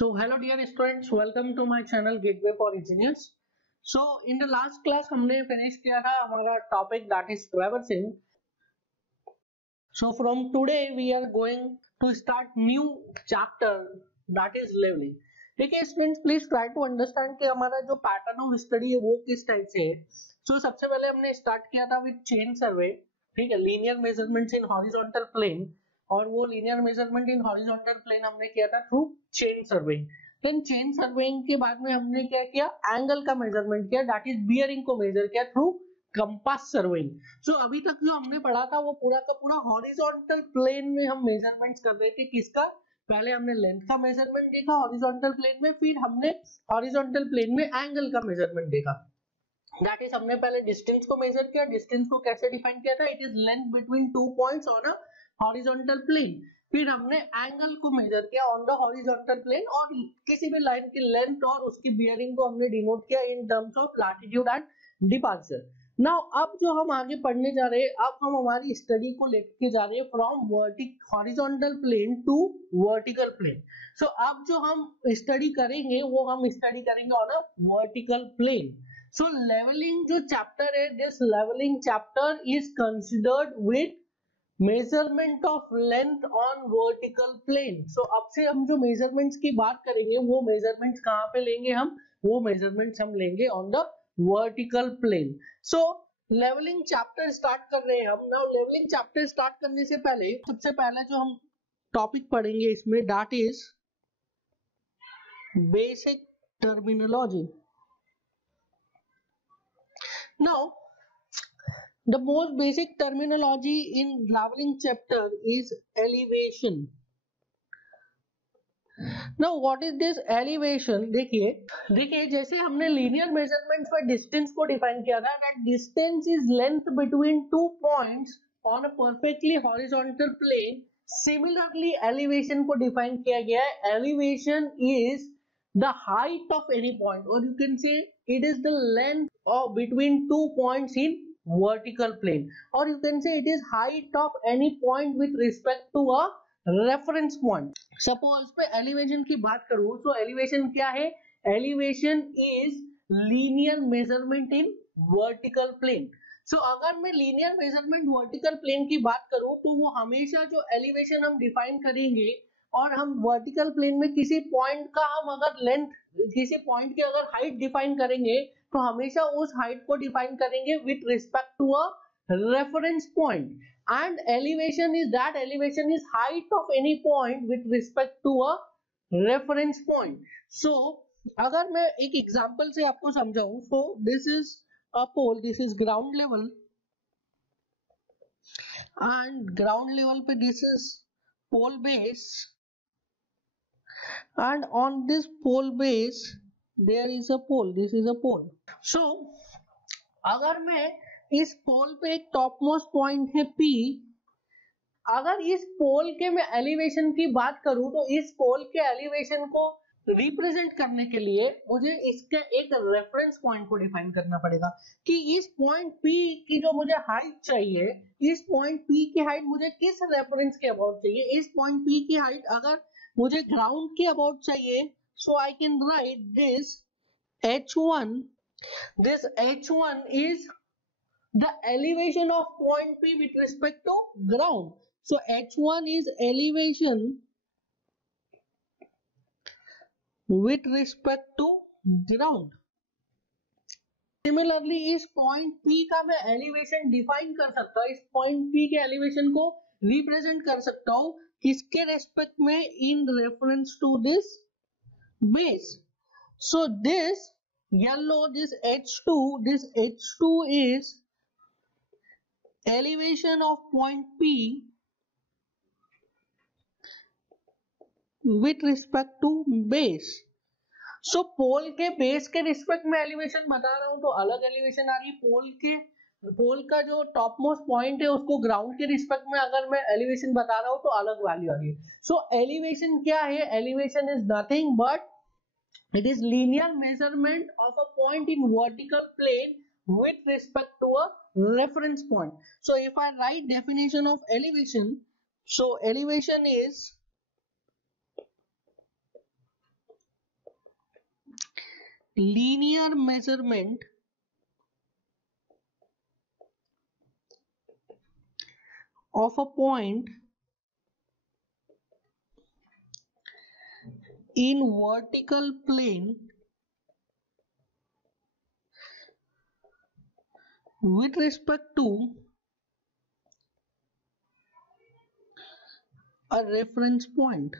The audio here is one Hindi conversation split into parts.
So hello dear students, welcome to my channel Gateway for Engineers. So in the last class हमने finish किया था हमारा topic that is traversing. So from today we are going to start new chapter that is leveling. ठीक है students, please try to understand कि हमारा जो pattern of study है वो किस टाइप से है. So सबसे पहले हमने start किया था with chain survey, ठीक है, linear measurements in horizontal plane, और वो linear measurement in horizontal plane हमने किया था through chain surveying. Then chain surveying के बाद में हमने क्या किया, एंगल का मेजरमेंट किया, दैट इज बियरिंग को मेजर किया थ्रू कंपास सर्वेइंग. सो अभी तक जो हमने पढ़ा था वो पूरा का पूरा हॉरिजॉन्टल प्लेन में हम मेजरमेंट्स कर रहे थे. किसका? पहले हमने लेंथ का मेजरमेंट देखा हॉरिजॉन्टल प्लेन में, फिर हमने हॉरिजॉन्टल प्लेन में एंगल का मेजरमेंट देखा. दैट इज हमने पहले डिस्टेंस को मेजर किया. डिस्टेंस को कैसे डिफाइन किया था? It is length between two points on a horizontal plane. फिर हमने एंगल को मेजर किया ऑन द हॉरिजॉन्टल प्लेन, और किसी भी लाइन की लेंथ और उसकी बियरिंग को हमने डिनोट किया इन terms of latitude and departure. Now अब जो हम आगे पढ़ने जा रहे हैं, अब हम हमारी स्टडी को लेके जा रहे हैं from horizontal plane to vertical plane. So अब जो हम स्टडी करेंगे वो हम स्टडी करेंगे on a vertical plane. So levelling जो चैप्टर है, this levelling chapter is considered with measurement of length on vertical plane. So अब से हम जो मेजरमेंट्स की बात करेंगे वो मेजरमेंट्स कहां पे लेंगे हम? वो मेजरमेंट्स हम लेंगे on the vertical plane. So levelling chapter start कर रहे हैं हम. नाउ लेवलिंग चैप्टर स्टार्ट करने से पहले सबसे पहले जो हम टॉपिक पढ़ेंगे इसमें, that is basic terminology. Now the most basic terminology in leveling chapter is elevation. Now what is this elevation? देखिए जैसे हमने लीनियर मेजरमेंट्स पर डिस्टेंस को डिफाइन किया था, that distance is length between two points on a perfectly horizontal plane. Similarly elevation को डिफाइन किया गया है. Elevation is the height of any point, or you can say it is the length of between two points in vertical plane, or you can say it is height of any point with respect to a reference point. Suppose पे elevation की बात करूं तो elevation क्या है? Elevation is linear measurement in vertical plane. So अगर मैं linear measurement vertical plane की बात करूं तो वो हमेशा जो elevation हम define करेंगे, और हम वर्टिकल प्लेन में किसी पॉइंट का हम अगर लेंथ, किसी पॉइंट की अगर हाइट डिफाइन करेंगे तो हमेशा उस हाइट को डिफाइन करेंगे with respect to a reference point. And elevation is that elevation is height of any point with respect to a reference point. So अगर मैं एक एग्जांपल से आपको समझाऊं, so this is a pole, this is ground level, and ground level पे this is pole base, and on this pole base there is a pole, this is a pole. So अगर मैं इस पोल पे एक टॉप मोस्ट पॉइंट है P, अगर इस पोल के मैं एलिवेशन की बात करूं तो इस पोल के एलिवेशन को रिप्रेजेंट करने के लिए मुझे इसके एक रेफरेंस पॉइंट को डिफाइन करना पड़ेगा कि इस पॉइंट P की जो मुझे हाइट चाहिए, इस पॉइंट P की हाइट मुझे किस रेफरेंस के अबाउट चाहिए. इस पॉइंट P की हाइट अगर मुझे ग्राउंड के अबाउट चाहिए, so I can write this h1. This h1 is the elevation of point P with respect to ground. So h1 is elevation with respect to ground. Similarly इस पॉइंट P का मैं एलिवेशन डिफाइन कर सकता हूं, इस पॉइंट P के एलिवेशन को रिप्रेजेंट कर सकता हूं किसके रेस्पेक्ट में? In reference to this base. So this yellow, this h2 is elevation of point P with respect to base. सो पोल के बेस के रिस्पेक्ट में एलिवेशन बता रहा हूं तो अलग एलिवेशन आ रही. पोल का जो टॉप मोस्ट पॉइंट है उसको ग्राउंड के रिस्पेक्ट में अगर मैं एलिवेशन बता रहा हूं तो अलग वैल्यू आ रही है. सो एलिवेशन क्या है? Elevation is nothing but it is linear measurement of a point in vertical plane with respect to a reference point. So if I write definition of elevation, so elevation is linear measurement of a point in vertical plane with respect to a reference point.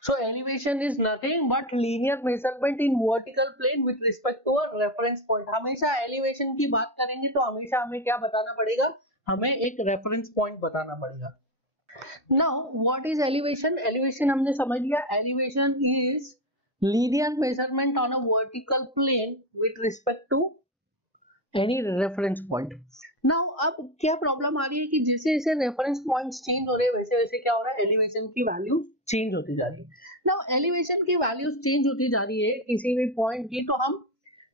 So elevation is nothing but linear measurement in vertical plane with respect to a reference point. हमेशा elevation की बात करेंगे तो हमेशा हमें क्या बताना पड़ेगा, हमें एक reference point बताना पड़ेगा. Now what is elevation? Elevation हमने समझ लिया. Elevation is linear measurement on a vertical plane with respect to any reference point. Now अब क्या प्रॉब्लम आ रही है कि जैसे जैसे रेफरेंस पॉइंट्स चेंज हो रहे हैं वैसे वैसे क्या हो रहा है, एलिवेशन की वैल्यू चेंज होती जा रही है. नाउ एलिवेशन की वैल्यूज चेंज होती जा रही है किसी भी पॉइंट की, तो हम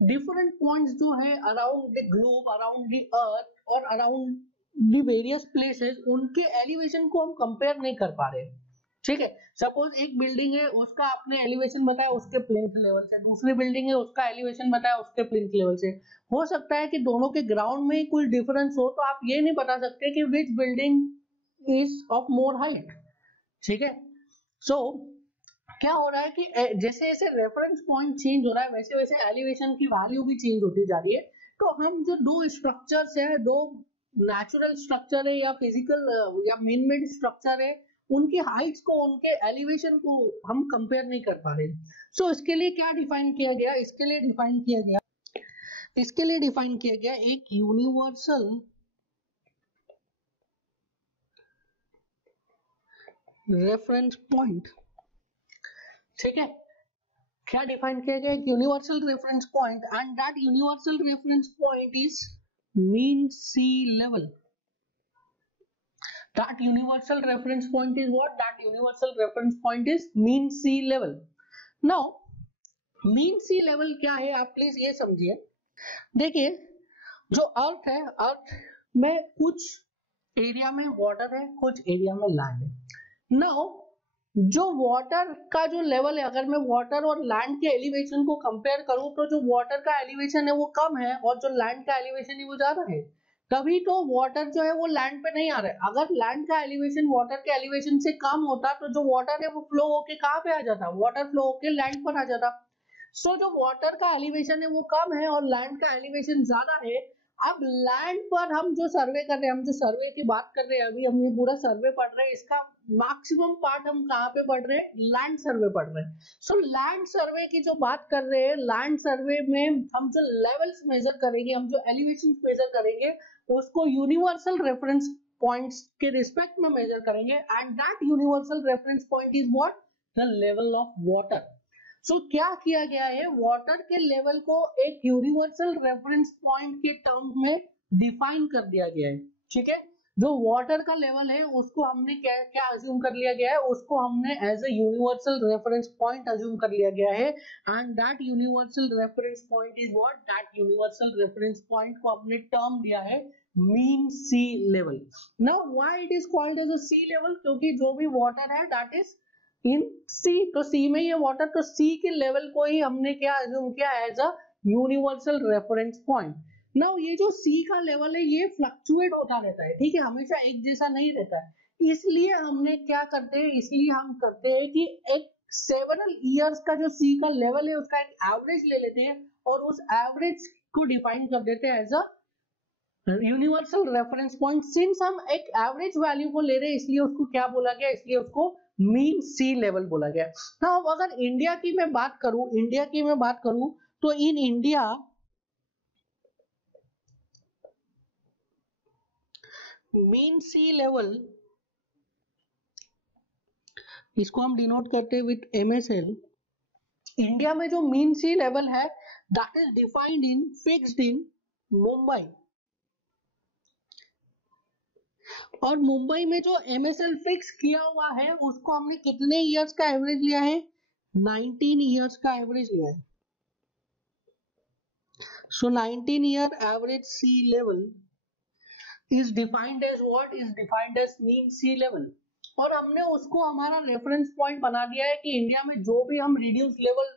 डिफरेंट पॉइंट्स जो है around the globe, around the earth और अराउंड द वेरियस प्लेसेस, उनके एलिवेशन को हम कंपेयर नहीं कर पा रहे हैं. ठीक है, सपोज एक बिल्डिंग है, उसका आपने एलिवेशन बताया उसके प्लिंथ लेवल से, दूसरी बिल्डिंग है उसका एलिवेशन बताया उसके प्लिंथ लेवल से. हो सकता है कि दोनों के ग्राउंड में कोई डिफरेंस हो, तो आप ये नहीं बता सकते कि which building is of more height. ठीक है, सो क्या हो रहा है कि जैसे जैसे रेफरेंस पॉइंट चेंज हो रहा है वैसे वैसे एलिवेशन की वैल्यू भी चेंज होती जा रही है. तो हम जो दो स्ट्रक्चर्स है, दो नेचुरल स्ट्रक्चर है या फिजिकल या मैन मेड स्ट्रक्चर है, उनकी हाइट्स को, उनके एलिवेशन को हम कंपेयर नहीं कर पा रहे. सो इसके लिए क्या डिफाइन किया गया, इसके लिए डिफाइन किया गया एक यूनिवर्सल रेफरेंस पॉइंट. ठीक है, क्या डिफाइन किया गया, एक universal reference point, and that universal reference point is mean sea level. That universal reference point is what? That universal reference point is mean sea level. Now, mean sea level क्या है, आप प्लीज ये समझिए. देखिए, जो अर्थ है, अर्थ में कुछ एरिया में वाटर है, कुछ एरिया में लैंड है. नाउ जो वाटर का जो लेवल है, अगर मैं वाटर और लैंड के एलिवेशन को कंपेयर करूं तो जो वाटर का एलिवेशन है वो कम है और जो लैंड का एलिवेशन है वो ज्यादा है. तभी तो वाटर जो है वो लैंड पे नहीं आ रहा है. अगर लैंड का एलिवेशन वाटर के एलिवेशन से कम होता तो जो वाटर है वो फ्लो होके कहां पे आ जाता, वाटर फ्लो होके लैंड पर आ जाता. सो जो वाटर का एलिवेशन है वो कम है और लैंड का एलिवेशन ज्यादा है. अब लैंड पर हम जो सर्वे कर रहे हैं, हम जो सर्वे की बात कर रहे हैं, अभी हम ये पूरा सर्वे पढ़ रहे हैं, इसका मैक्सिमम पार्ट हम कहाँ पे पढ़ रहे हैं, लैंड सर्वे पढ़ रहे हैं. सो लैंड सर्वे की जो बात कर रहे हैं, लैंड सर्वे में हम जो लेवल्स मेजर करेंगे, हम जो एलिवेशन मेजर करेंगे, उसको यूनिवर्सल रेफरेंस पॉइंट्स के रिस्पेक्ट में मेजर करेंगे. And that universal reference point is what, the level of water. So क्या किया गया है, वाटर के लेवल को एक यूनिवर्सल रेफरेंस पॉइंट के टर्म में डिफाइन कर दिया गया है. ठीक है, जो वाटर का लेवल है उसको हमने क्या अज्यूम कर लिया गया है, उसको हमने as a universal reference point assume कर लिया गया है. And that universal reference point is what, that universal reference point को हमने टर्म दिया है mean sea level. Now why it is called as a sea level, क्योंकि जो भी वाटर है दैट इज इन सी, तो सी में ये वाटर, तो सी के लेवल को ही हमने क्या अज्यूम किया as a universal reference point. Now ये जो सी का लेवल है ये फ्लक्चुएट होता रहता है. ठीक है, हमेशा एक जैसा नहीं रहता है. इसलिए हमने क्या करते हैं, इसलिए हम करते हैं कि एक सेवरल ईयर्स का जो सी का लेवल है उसका एक एवरेज ले लेते हैं और उस एवरेज को डिफाइन कर देते हैं as a universal reference point. Since हम एक एवरेज वैल्यू को ले रहे हैं इसलिए उसको क्या बोला गया, इसलिए उसको मीन सी लेवल बोला गया. नाउ अगर इंडिया की मैं बात करूं, तो in India mean sea level, इसको हम डिनोट करते हैं विथ MSL. इंडिया में जो मीन सी लेवल है that is defined in, fixed in Mumbai. और मुंबई में जो MSL फिक्स किया हुआ है उसको हमने कितने इयर्स का एवरेज लिया है, 19 इयर्स का एवरेज लिया है. So 19 year average sea level is defined as what, is defined as mean sea level. और हमने उसको हमारा रेफरेंस पॉइंट बना दिया है कि इंडिया में जो भी हम रिड्यूस लेवल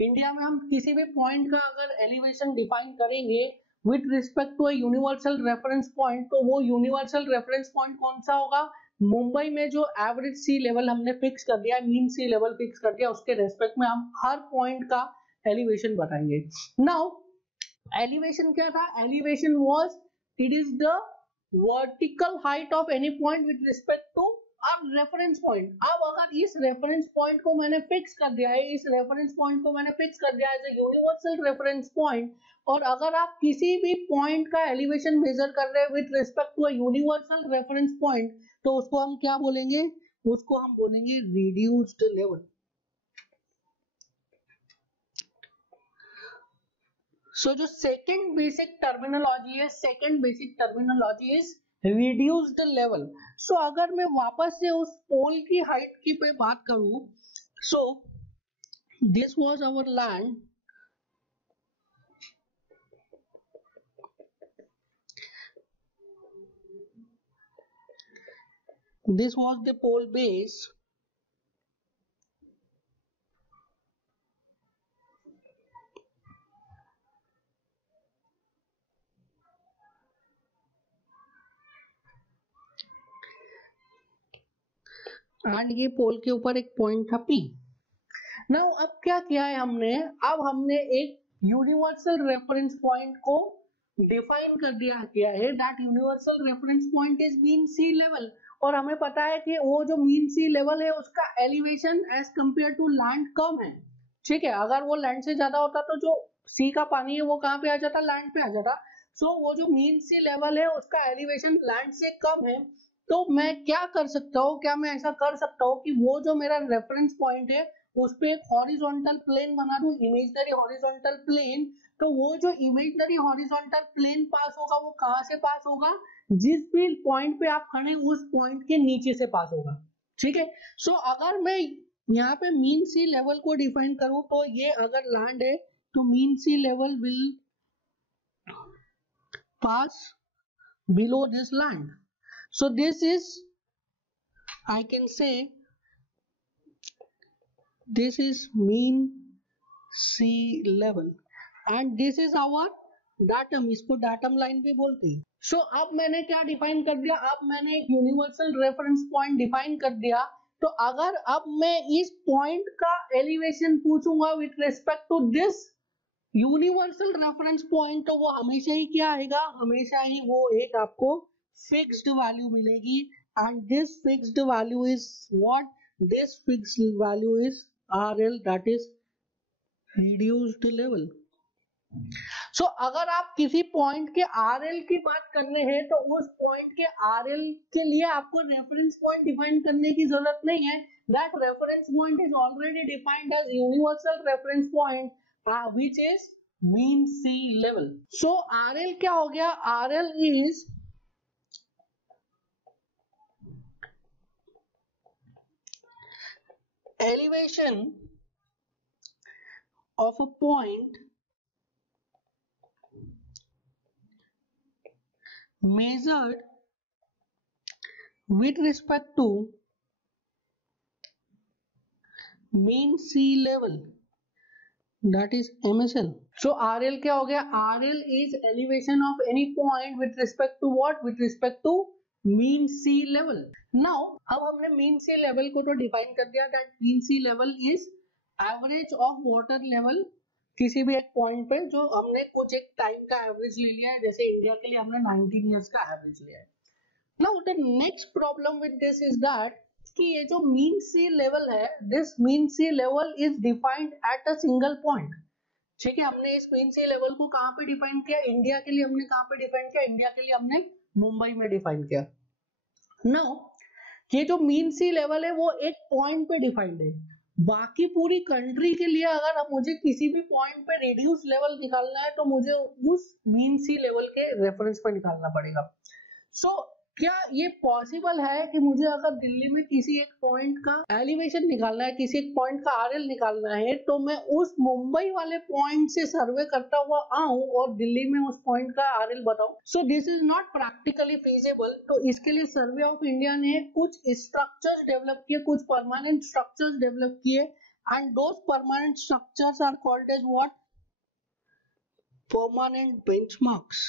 इंडिया में हम किसी भी पॉइंट का अगर एलिवेशन डिफाइन करेंगे with respect to a universal reference point, तो वो यूनिवर्सल रेफरेंस पॉइंट कौन सा होगा? मुंबई में जो एवरेज सी लेवल हमने फिक्स कर दिया, मीन सी लेवल फिक्स कर दिया, उसके रेस्पेक्ट में हम हर पॉइंट का एलिवेशन बताएंगे। नाउ एलिवेशन क्या था? Elevation was it is the vertical height of any point with respect to reference point. अब अगर इस रेफरेंस पॉइंट को मैंने फिक्स कर दिया है, इस रेफरेंस पॉइंट को मैंने फिक्स कर दिया as a universal reference point, और अगर आप किसी भी पॉइंट का एलिवेशन मेजर कर रहे हैं with respect to a universal reference point, तो उसको हम क्या बोलेंगे? उसको हम बोलेंगे रिड्यूस्ड लेवल। सो जो सेकंड बेसिक टर्मिनोलॉजी है, second basic terminology is reduced level. So अगर मैं वापस से उस पोल की हाइट की पे बात करूं, so this was our land, this was the pole base, and ये पोल के ऊपर एक पॉइंट था P। नाउ अब क्या किया है हमने? अब हमने एक यूनिवर्सल रेफरेंस पॉइंट को डिफाइन कर दिया गया है, that universal reference point is mean sea level. और हमें पता है कि वो जो मीन सी लेवल है उसका elevation as compare to land कम है, ठीक है। अगर वो लैंड से ज्यादा होता तो जो सी का पानी है वो कहाँ पे आ जाता? लैंड पे आ जाता। सो वो जो मीन सी लेवल है उसका एलिवेशन लैंड से कम है। तो मैं क्या कर सकता हूँ? क्या मैं ऐसा कर सकता हूँ कि वो जो मेरा रेफरेंस पॉइंट है उस पे एक हॉरिजॉन्टल प्लेन बना दूं, इमेजिनरी हॉरिजॉन्टल प्लेन। तो वो जो इमेजिनरी हॉरिजॉन्टल प्लेन पास होगा वो कहां से पास होगा? जिस भी पॉइंट पे आप खड़े उस पॉइंट के नीचे से पास होगा, ठीक है। सो अगर मैं यहाँ पे मीन सी लेवल को डिफाइन करूं, तो ये अगर लैंड है तो mean sea level will pass below this land. So this is, I can say this is mean sea level and this is our datum, इसको datum line पे बोलते हैं। सो अब मैंने क्या डिफाइन कर दिया? अब मैंने एक यूनिवर्सल रेफरेंस पॉइंट डिफाइन कर दिया। तो अगर अब मैं इस पॉइंट का एलिवेशन पूछूंगा with respect to this universal reference point, तो वो हमेशा ही क्या आएगा? हमेशा ही वो एक आपको फिक्स्ड वैल्यू मिलेगी, and this fixed value is what? This fixed value is RL, that is reduced level। So अगर आप किसी पॉइंट के RL की बात कर रहे हैं तो उस पॉइंट के RL के लिए आपको रेफरेंस पॉइंट डिफाइन करने की जरूरत नहीं है। That reference point is already defined as universal reference point, which is mean sea level। So RL क्या हो गया? RL is elevation of a point measured with respect to mean sea level, that is MSL। So RL क्या हो गया? RL is elevation of any point with respect to what? With respect to mean sea level। Now अब हमने mean sea level को तो define कर दिया, that mean sea level is average of water level किसी भी एक पॉइंट पे, जो हमने कुछ एक टाइम का एवरेज ले लिया है, जैसे इंडिया के लिए हमने 19 इयर्स का एवरेज लिया है। Now the next problem with this is that कि ये जो मीन सी लेवल है, this mean sea level is defined at a single point, ठीक है। हमने इस मीन सी लेवल को कहाँ पे डिफाइन किया? इंडिया के लिए हमने कहाँ पे डिफाइन किया? इंडिया के लिए हमने मुंबई में डिफाइन किया। नाउ ये जो मीन सी लेवल है वो एक पॉइंट पे डिफाइंड है। बाकी पूरी कंट्री के लिए अगर मुझे किसी भी पॉइंट पे रिड्यूस लेवल निकालना है तो मुझे उस मीन सी लेवल के रेफरेंस पे निकालना पड़ेगा। सो क्या ये पॉसिबल है कि मुझे अगर दिल्ली में किसी एक पॉइंट का एलिवेशन निकालना है, किसी एक पॉइंट का आरएल निकालना है, तो मैं उस मुंबई वाले पॉइंट से सर्वे करता हुआ आऊं और दिल्ली में उस पॉइंट का आरएल बताऊं? सो this is not practically feasible. तो इसके लिए सर्वे ऑफ इंडिया ने कुछ स्ट्रक्चर्स डेवलप किए, कुछ परमानेंट स्ट्रक्चर्स डेवलप किए, and those permanent structures are called as what? Permanent benchmarks.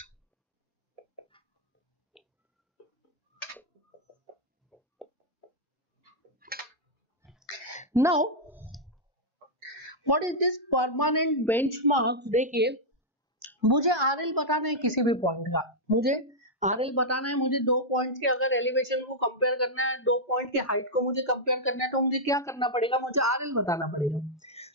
Now what is this permanent benchmarks? देखिए मुझे RL बताना है किसी भी पॉइंट का, मुझे RL बताना है, मुझे दो पॉइंट्स के अगर एलिवेशन को कंपेयर करना है, दो पॉइंट के हाइट को मुझे कंपेयर करना है, तो मुझे क्या करना पड़ेगा? मुझे RL बताना पड़ेगा।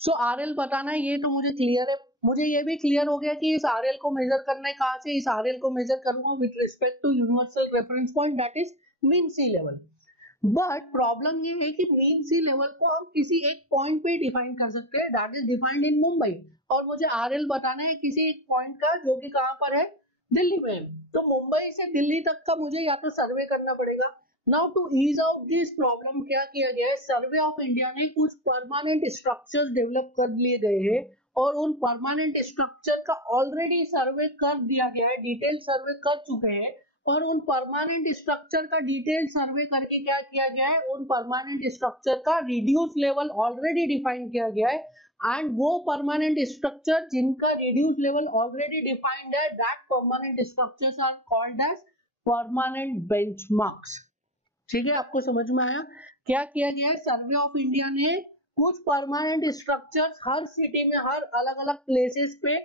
सो RL बताना है, ये तो मुझे क्लियर है। मुझे ये भी क्लियर हो गया कि इस RL को मेजर करना है कहाँ से? इस RL को मेजर करूंगा with respect to universal reference point that is mean sea level. But problem ये है कि मीन सी लेवल को हम किसी एक पॉइंट पे डिफाइन कर सकते हैं, that is defined in Mumbai, और मुझे आरएल बताना है किसी एक पॉइंट का जो कि कहां पर है? दिल्ली में। तो मुंबई से दिल्ली तक का मुझे या तो सर्वे करना पड़ेगा। Now to ease out this problem क्या किया गया है? सर्वे ऑफ इंडिया ने कुछ परमानेंट स्ट्रक्चर्स डेवलप कर लिए गए हैं और उन परमानेंट स्ट्रक्चर का ऑलरेडी सर्वे कर दिया गया है, डिटेल सर्वे कर चुके हैं, और उन परमानेंट स्ट्रक्चर का डिटेल सर्वे करके क्या किया गया है? उन परमानेंट स्ट्रक्चर का रिड्यूस लेवल ऑलरेडी डिफाइन किया गया है, एंड वो परमानेंट स्ट्रक्चर जिनका रिड्यूस लेवल ऑलरेडी डिफाइंड है, that permanent structures are called as permanent benchmarks. ठीक है, आपको समझ में आया? क्या किया गया है? सर्वे ऑफ इंडिया ने कुछ परमानेंट स्ट्रक्चर्स हर सिटी में, हर अलग अलग प्लेसेस पे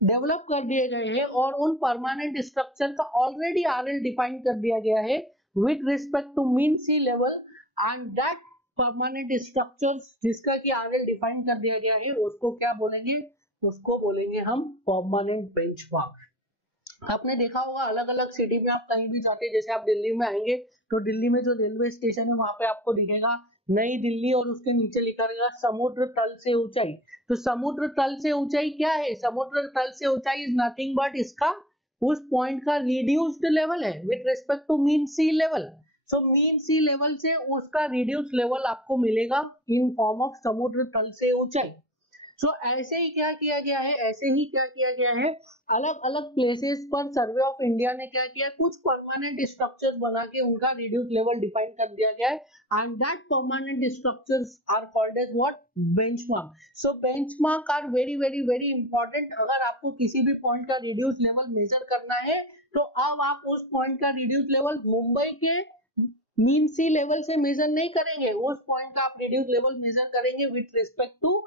डेवलप कर दिए गए हैं, और उन परमानेंट स्ट्रक्चर का ऑलरेडी आरएल डिफाइन कर दिया गया है with respect to mean sea level, and that permanent structures जिसका कि आरएल डिफाइन कर दिया गया है, उसको क्या बोलेंगे? उसको बोलेंगे हम परमानेंट बेंचमार्क। आपने देखा होगा अलग अलग सिटी में आप कहीं भी जाते हैं, जैसे आप दिल्ली में आएंगे तो दिल्ली में जो रेलवे स्टेशन है वहां पे आपको दिखेगा नई दिल्ली, और उसके नीचे लिखा रहेगा समुद्र तल से ऊंचाई। तो समुद्र तल से ऊंचाई क्या है? समुद्र तल से ऊंचाई इज नथिंग बट इसका उस पॉइंट का रिड्यूस्ड लेवल है with respect to mean sea level. So mean sea level से उसका रिड्यूस लेवल आपको मिलेगा इन फॉर्म ऑफ समुद्र तल से ऊंचाई। सो ऐसे ही क्या किया गया है? ऐसे ही क्या किया गया है? अलग अलग प्लेसेस पर सर्वे ऑफ इंडिया ने क्या किया? कुछ परमानेंट स्ट्रक्चर्स बना के उनका रिड्यूस लेवल डिफाइन कर दिया गया है, and that permanent structures are called as what? Benchmark. So benchmark are very very very important. अगर आपको किसी भी पॉइंट का रिड्यूस लेवल मेजर करना है, तो अब आप उस पॉइंट का रिड्यूस लेवल मुंबई के मीन सी लेवल से मेजर नहीं करेंगे, उस पॉइंट का आप रिड्यूस लेवल मेजर करेंगे with respect to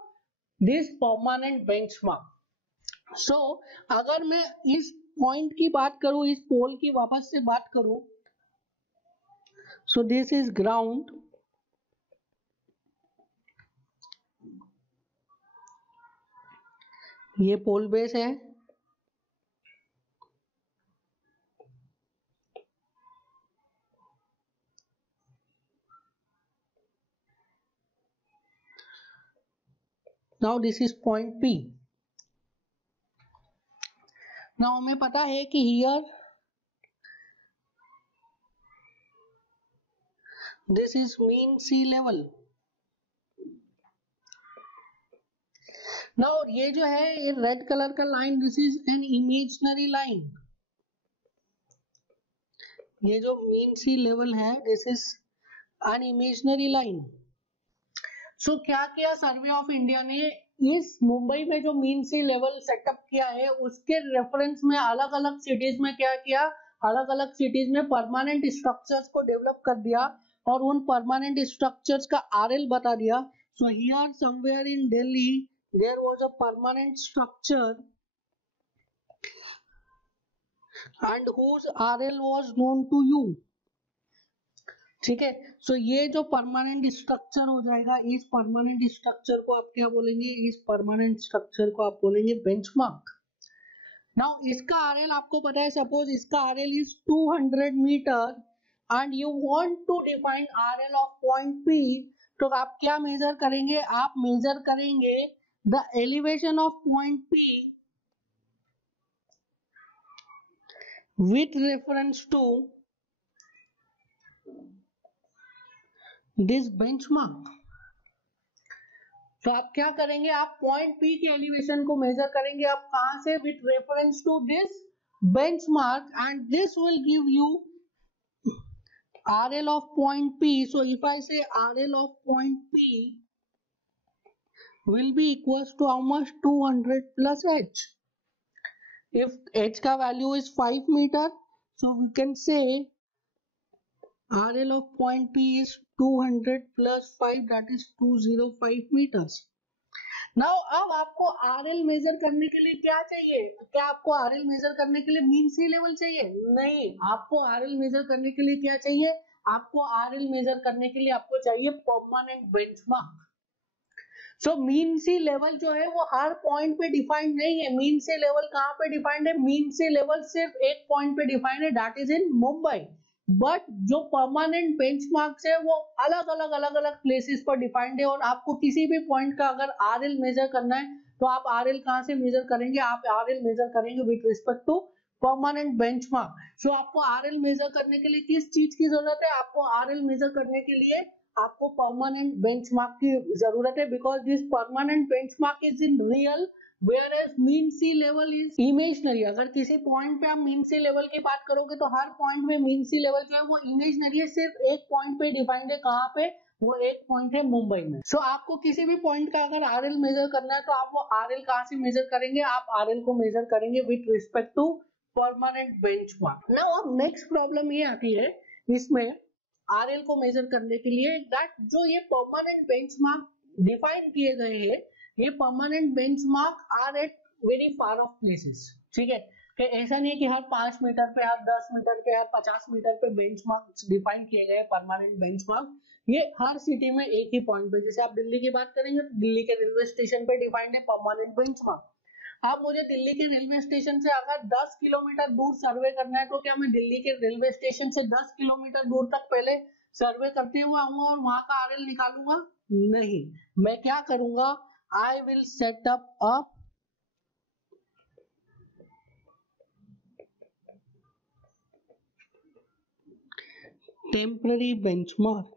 this permanent benchmark. So अगर मैं इस पॉइंट की बात करूं, इस पोल की वापस से बात करूं, सो दिस इज ग्राउंड, ये पोल बेस है, now this is point P। Now हमें पता है कि here this is mean sea level. Now ये जो है ये रेड कलर का line, this is an imaginary line. ये जो मीन सी लेवल है this is an imaginary line. So क्या किया सर्वे ऑफ इंडिया ने? इस मुंबई में जो मीन सी लेवल सेटअप किया है उसके रेफरेंस में अलग अलग सिटीज में क्या किया? अलग अलग सिटीज में परमानेंट स्ट्रक्चर्स को डेवलप कर दिया और उन परमानेंट स्ट्रक्चर्स का आरएल बता दिया। So here somewhere in Delhi there was a permanent structure and whose RL was known to you. ठीक है, सो ये जो परमानेंट स्ट्रक्चर हो जाएगा, इस परमानेंट स्ट्रक्चर को आप क्या बोलेंगे? इस परमानेंट स्ट्रक्चर को आप बोलेंगे बेंचमार्क। नाउ इसका आरएल आपको पता है, सपोज इसका RL is 200 metre and you want to define RL of point P, तो आप क्या मेजर करेंगे? आप मेजर करेंगे the elevation of point P with reference to this benchmark. तो आप क्या करेंगे? आप पॉइंट पी के एलिवेशन को मेजर करेंगे। आप कहां से? With reference to this benchmark, and this will give you RL of point P. So if I say RL of point P will be equals to how much? 200 plus h. If h का value is 5 meter, so we can say RL of point P is 200 plus 5, that is 205 meters. Now अब आपको RL मेजर करने के लिए क्या चाहिए? क्या आपको RL मेजर करने के लिए मीन सी लेवल चाहिए? नहीं, आपको RL मेजर करने के लिए क्या चाहिए? आपको RL मेजर करने के लिए आपको चाहिए परमानेंट बेंचमार्क। सो मीन सी लेवल जो है वो हर पॉइंट पे डिफाइंड नहीं है। मीन सी लेवल कहाँ पे डिफाइंड है? मीन सी लेवल सिर्फ एक पॉइंट पे डिफाइंड है, that is in Mumbai. But जो परमानेंट बेंचमार्क्स है वो अलग अलग प्लेसेस पर डिफाइंड है, और आपको किसी भी पॉइंट का अगर आरएल मेजर करना है तो आप आरएल कहाँ से मेजर करेंगे? आप आरएल मेजर करेंगे with respect to permanent benchmark. So आपको आरएल मेजर करने के लिए किस चीज की जरूरत है? आपको आरएल मेजर करने के लिए आपको परमानेंट बेंचमार्क की जरूरत है, because this permanent benchmark is in real whereas mean sea level is imaginary. अगर किसी पॉइंट पे आप मीन सी लेवल की बात करोगे तो हर पॉइंट में मीन सी लेवल जो है वो इमेजिनरी है, सिर्फ एक पॉइंट पे डिफाइंड है। कहाँ पे? वो एक पॉइंट है मुंबई में। सो आपको किसी भी पॉइंट का अगर आरएल मेजर करना है तो आप वो आरएल कहाँ से मेजर करेंगे? आप आरएल को मेजर करेंगे with respect to permanent benchmark. Now अब नेक्स्ट प्रॉब्लम ये आती है इसमें आरएल को मेजर करने के लिए, दैट जो ये परमानेंट बेंचमार्क डिफाइन किए गए हैं, ये permanent benchmark are at very far off places. ठीक है, कि ऐसा नहीं है कि हर 5 मीटर पे, हर 10 मीटर पे, हर 50 मीटर पे बेंचमार्क डिफाइन किए गए परमानेंट बेंचमार्क। ये हर सिटी में एक ही पॉइंट पे, जैसे आप दिल्ली की बात करेंगे तो दिल्ली के रेलवे स्टेशन पे डिफाइंड है परमानेंट बेंचमार्क। अब मुझे दिल्ली के रेलवे स्टेशन से अगर 10 किलोमीटर दूर सर्वे करना है तो क्या मैं दिल्ली के रेलवे स्टेशन से 10 किलोमीटर दूर तक पहले सर्वे करते हुए आऊंगा और वहां का आरएल निकालूंगा? नहीं, मैं क्या करूंगा? I will set up a temporary benchmark.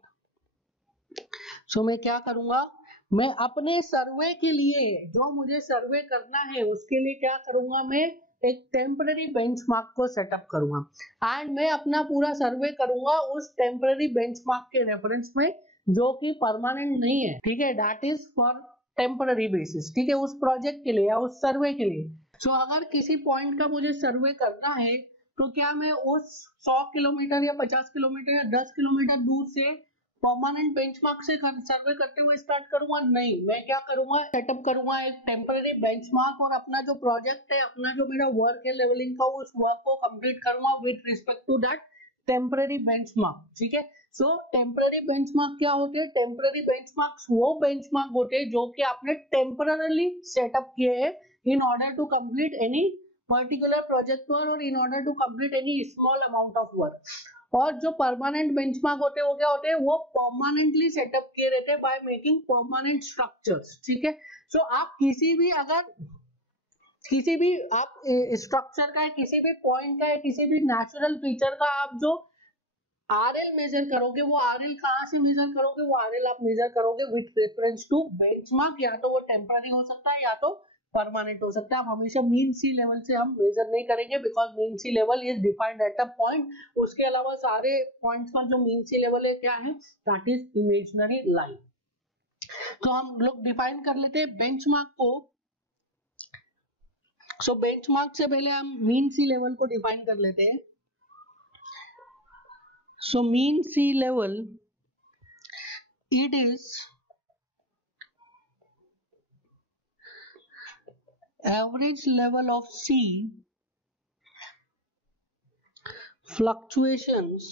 So मैं क्या करूंगा? मैं अपने सर्वे के लिए, जो मुझे सर्वे करना है उसके लिए क्या करूंगा? मैं एक टेम्पररी बेंचमार्क को सेटअप करूंगा एंड मैं अपना पूरा सर्वे करूंगा उस टेम्पररी बेंचमार्क के रेफरेंस में, जो कि परमानेंट नहीं है। ठीक है, that is for temporary basis. ठीक है, उस प्रोजेक्ट के लिए या उस सर्वे के लिए। सो अगर किसी पॉइंट का मुझे सर्वे करना है तो क्या मैं उस 100 किलोमीटर या 50 किलोमीटर या 10 किलोमीटर दूर से परमानेंट बेंचमार्क से सर्वे करते हुए स्टार्ट करूंगा? नहीं, मैं क्या करूंगा? सेटअप करूंगा एक टेम्पररी बेंचमार्क और अपना जो प्रोजेक्ट है, अपना जो मेरा वर्क है लेवलिंग का, उस वर्क को कंप्लीट करूंगा with respect to that temporary benchmark. ठीक है, सो टेम्पररी बेंचमार्क क्या होते हैं? टेम्पररी बेंचमार्क्स वो बेंचमार्क होते हैं जो कि आपने टेम्पररली सेटअप किए हैं in order to complete any particular project work or in order to complete any small amount of work। और जो परमानेंट बेंचमार्क होते हैं वो क्या होते हैं? वो परमानेंटली सेटअप किए रहते हैं बाय मेकिंग परमानेंट स्ट्रक्चर्स। ठीक है, सो आप किसी भी आप स्ट्रक्चर का, किसी भी पॉइंट का, किसी भी नेचुरल फीचर का आप जो आरएल मेजर करोगे, वो आरएल कहाँ से मेजर करोगे? वो आरएल आप मेजर करोगे विथ रेफरेंस टू बेंचमार्क। या तो वो टेम्पररी हो सकता है या तो परमानेंट हो सकता है। आप हमेशा मीन सी लेवल से हम मेजर नहीं करेंगे, because mean sea level is defined at a point. उसके अलावा सारे पॉइंट्स पर जो मीन सी लेवल है क्या है? That is imaginary line. तो हम लोग डिफाइन कर लेते हैं बेंचमार्क को। सो बेंचमार्क से पहले हम मीन सी लेवल को डिफाइन कर लेते हैं। So mean sea level, it is average level of sea fluctuations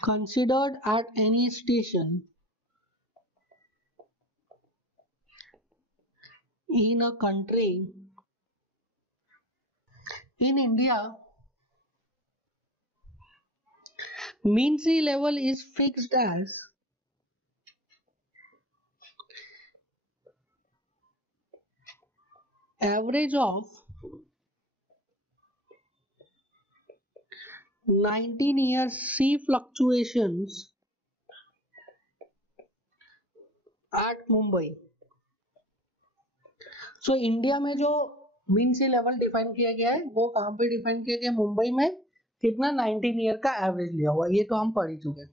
considered at any station in a country. In India, mean sea level is fixed as average of 19 years sea fluctuations at Mumbai। So India में जो मीन सी लेवल डिफाइन किया गया है वो कहाँ पे डिफाइन किया गया? मुंबई में। कितना 19 ईयर का एवरेज लिया हुआ, ये तो हम पढ़ ही चुके।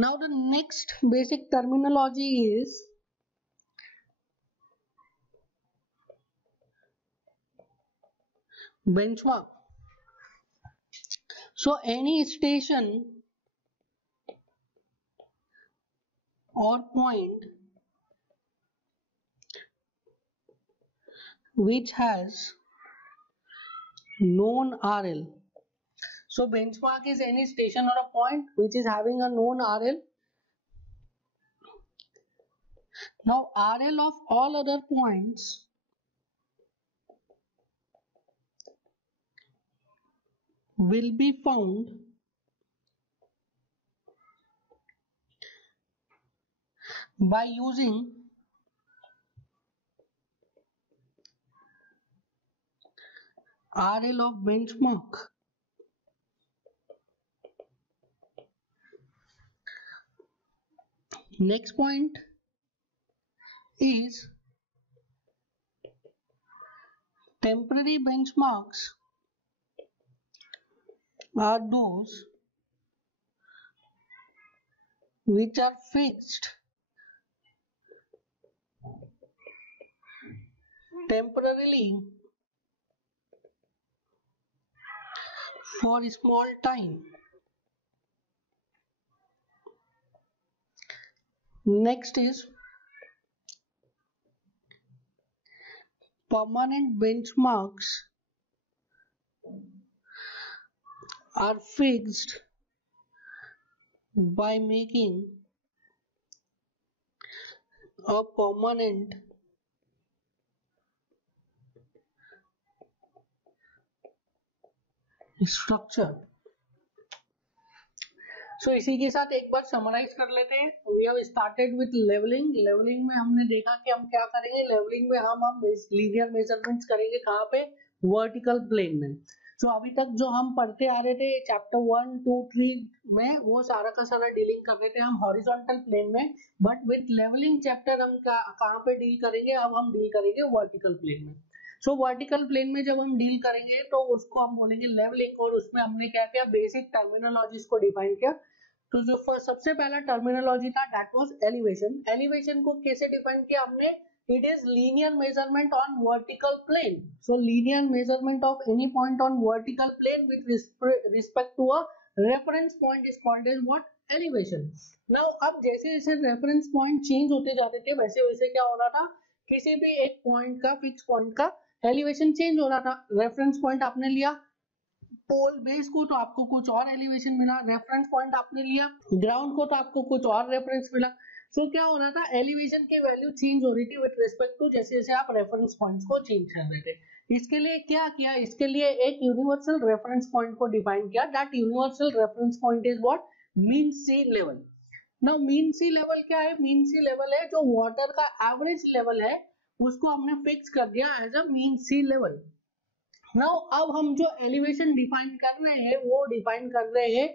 Now the next basic terminology is benchmark. So any station or point which has known RL. So benchmark is any station or a point which is having a known RL. Now RL of all other points will be found by using RL of benchmark. Next point is temporary benchmarks are those which are fixed temporarily for a small time. Next is permanent benchmarks are fixed by making a permanent structure. So इसी के साथ एक बार समराइज कर लेते हैं। We have started with leveling. Leveling में हमने देखा कि हम क्या करेंगे। लेवलिंग में हम लीनियर मेजरमेंट्स करेंगे कहाँ पे, वर्टिकल प्लेन में। तो अभी तक जो हम पढ़ते आ रहे थे चैप्टर 1, 2, 3 में, वो सारा का सारा डीलिंग कर रहे थे हम हॉरिजॉन्टल प्लेन में, बट विथ लेवलिंग चैप्टर हम कहाँ पे डील करेंगे, अब हम डील करेंगे वर्टिकल प्लेन में। सो वर्टिकल प्लेन में जब हम डील करेंगे तो उसको हम बोलेंगे लेवलिंग, और उसमें हमने क्या किया, बेसिक टर्मिनोलॉजीज को डिफाइन किया। तो जो सबसे पहला टर्मिनोलॉजी था दैट वाज एलिवेशन। एलिवेशन को कैसे डिफाइन किया हमने, it is linear measurement on vertical plane. So linear measurement of any point on vertical plane with respect to a reference point is called as what, elevation. Now अब जैसे जैसे reference point change होते जाते थे वैसे वैसे क्या हो रहा था, किसी भी एक पॉइंट का, फिक्स पॉइंट का एलिवेशन चेंज हो रहा था। रेफरेंस पॉइंट आपने लिया पोल बेस को तो आपको कुछ और एलिवेशन मिला, रेफरेंस पॉइंट आपने लिया ग्राउंड को तो आपको कुछ और रेफरेंस मिला। सो क्या हो रहा था, एलिवेशन की वैल्यू चेंज हो रही थी विद रिस्पेक्ट टू जैसे जैसे आप रेफरेंस पॉइंट्स को चेंज कर रहे थे। इसके लिए क्या किया, इसके लिए एक यूनिवर्सल रेफरेंस पॉइंट को डिफाइन किया। That universal reference point is what, mean sea level. Now mean sea level क्या है, मीन सी लेवल है जो वाटर का एवरेज लेवल है उसको हमने फिक्स कर दिया as a mean sea level. Now अब हम जो एलिवेशन डिफाइन कर रहे हैं वो डिफाइन कर रहे हैं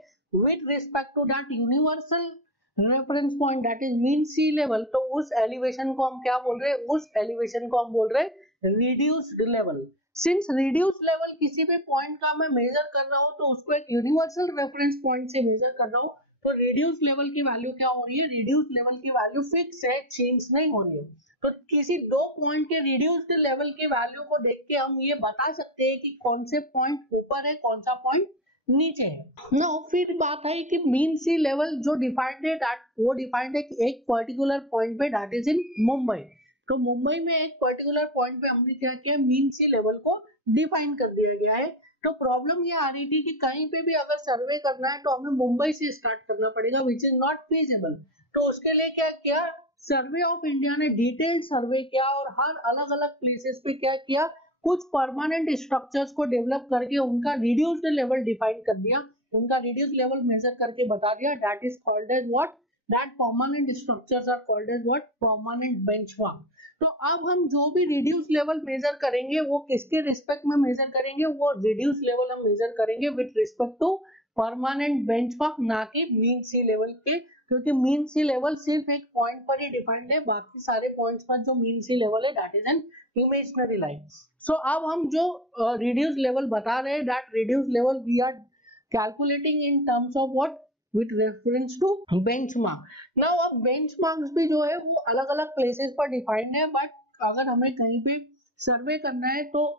with respect to that universal reference point that is mean sea level. तो उस एलिवेशन को हम क्या बोल रहे हैं, उस एलिवेशन को हम बोल रहे हैं reduced level. Since reduced level किसी भी पॉइंट का मैं मेजर कर रहा हूं तो उसको एक यूनिवर्सल रेफरेंस पॉइंट से मेजर कर रहा हूं, तो रिड्यूस्ड लेवल की वैल्यू क्या हो रही है, रिड्यूस्ड लेवल की वैल्यू फिक्स है, चेंज नहीं हो रही है। तो किसी दो पॉइंट के रिड्यूस्ड लेवल के वैल्यू को देख के हम ये बता सकते हैं कि कौन से पॉइंट ऊपर है, कौन सा पॉइंट नीचे है। नो फिर बात है कि मीन सी लेवल जो डिफाइंड है वो डिफाइंड है एक पर्टिकुलर पॉइंट पे, दैट इज इन मुंबई। तो मुंबई में एक पर्टिकुलर पॉइंट पे हमने क्या किया, मीन सी लेवल को डिफाइन कर दिया गया है। तो प्रॉब्लम ये आ रही थी कि कहीं पे भी अगर सर्वे करना है तो हमें मुंबई से स्टार्ट करना पड़ेगा, विच इज नॉट फीजिबल। तो उसके लिए क्या किया, सर्वे ऑफ इंडिया ने डिटेल सर्वे किया और हर अलग अलग प्लेसेस पे क्या किया, कुछ परमानेंट स्ट्रक्चर्स को डेवलप करके उनका रिड्यूस्ड लेवल डिफाइन कर दिया, उनका रिड्यूस्ड लेवल मेजर करके बता दिया, that is called as what, that permanent structures are called as what, permanent benchmark. तो अब हम जो भी रिड्यूस लेवल मेजर करेंगे वो किसके रिस्पेक्ट में मेजर करेंगे, वो रिड्यूस लेवल हम मेजर करेंगे with respect to permanent benchmark, ना कि मीन सी लेवल के, क्योंकि मीन सी लेवल सिर्फ एक पॉइंट पर ही डिफाइंड है, बाकी सारे पॉइंट्स पर जो मीन सी लेवल है that is an imaginary line. So अब हम जो रिड्यूस लेवल बता रहे हैं, that reduce level we are calculating in terms of what, with reference to benchmark. Now अब बेंचमार्क्स भी जो है वो अलग अलग प्लेसेस पर डिफाइंड है, बट अगर हमें कहीं पे सर्वे करना है तो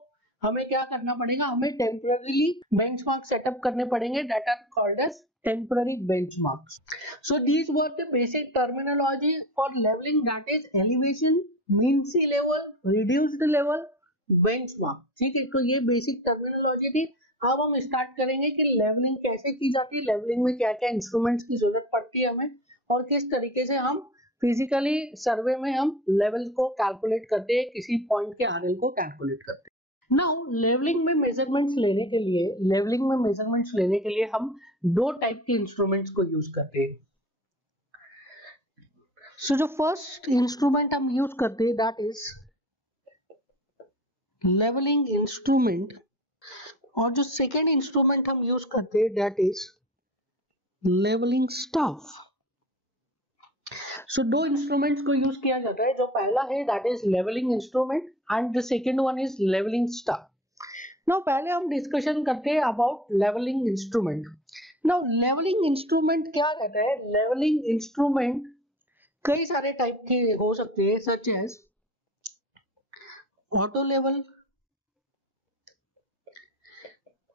हमें क्या करना पड़ेगा, हमें टेम्पररीली बेंचमार्क सेटअप करने पड़ेंगे, that are called as temporary benchmarks. So these were the basic terminology for leveling, that is elevation, mean sea level, reduced level, benchmark. ठीक है, तो ये बेसिक टर्मिनोलॉजी थी. अब हम स्टार्ट करेंगे कि लेवलिंग कैसे की जाती है, लेवलिंग में क्या क्या इंस्ट्रूमेंट्स की जरूरत पड़ती है हमें, और किस तरीके से हम फिजिकली सर्वे में हम लेवल को कैलकुलेट करते हैं, किसी पॉइंट के आरएल को कैलकुलेट करते हैं. नाउ लेवलिंग में मेजरमेंट्स लेने के लिए हम दो टाइप के इंस्ट्रूमेंट्स को यूज करते हैं. सो जो फर्स्ट इंस्ट्रूमेंट हम यूज करते हैं दैट इज लेवलिंग इंस्ट्रूमेंट, और जो सेकेंड इंस्ट्रूमेंट हम यूज करते हैं दैट इज लेवलिंग स्टाफ. सो दो इंस्ट्रूमेंट्स को यूज किया जाता है. जो पहला है that is levelling instrument and the second one is levelling staff. Now पहले हम डिस्कशन करते हैं about levelling instrument. Now levelling instrument क्या कहता है, लेवलिंग इंस्ट्रूमेंट कई सारे टाइप के हो सकते हैं, such as auto level,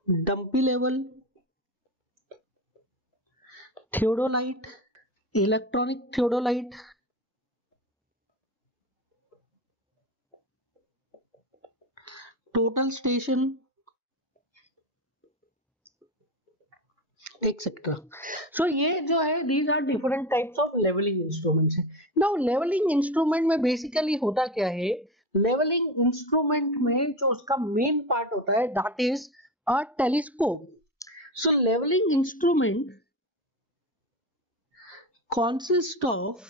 dumpy level, theodolite, electronic theodolite, total station, etcetera. So ये जो है these are different types of levelling instruments है. नाउ लेवलिंग इंस्ट्रूमेंट में बेसिकली होता क्या है, लेवलिंग इंस्ट्रूमेंट में जो उसका मेन पार्ट होता है that is a telescope. So levelling instrument consist of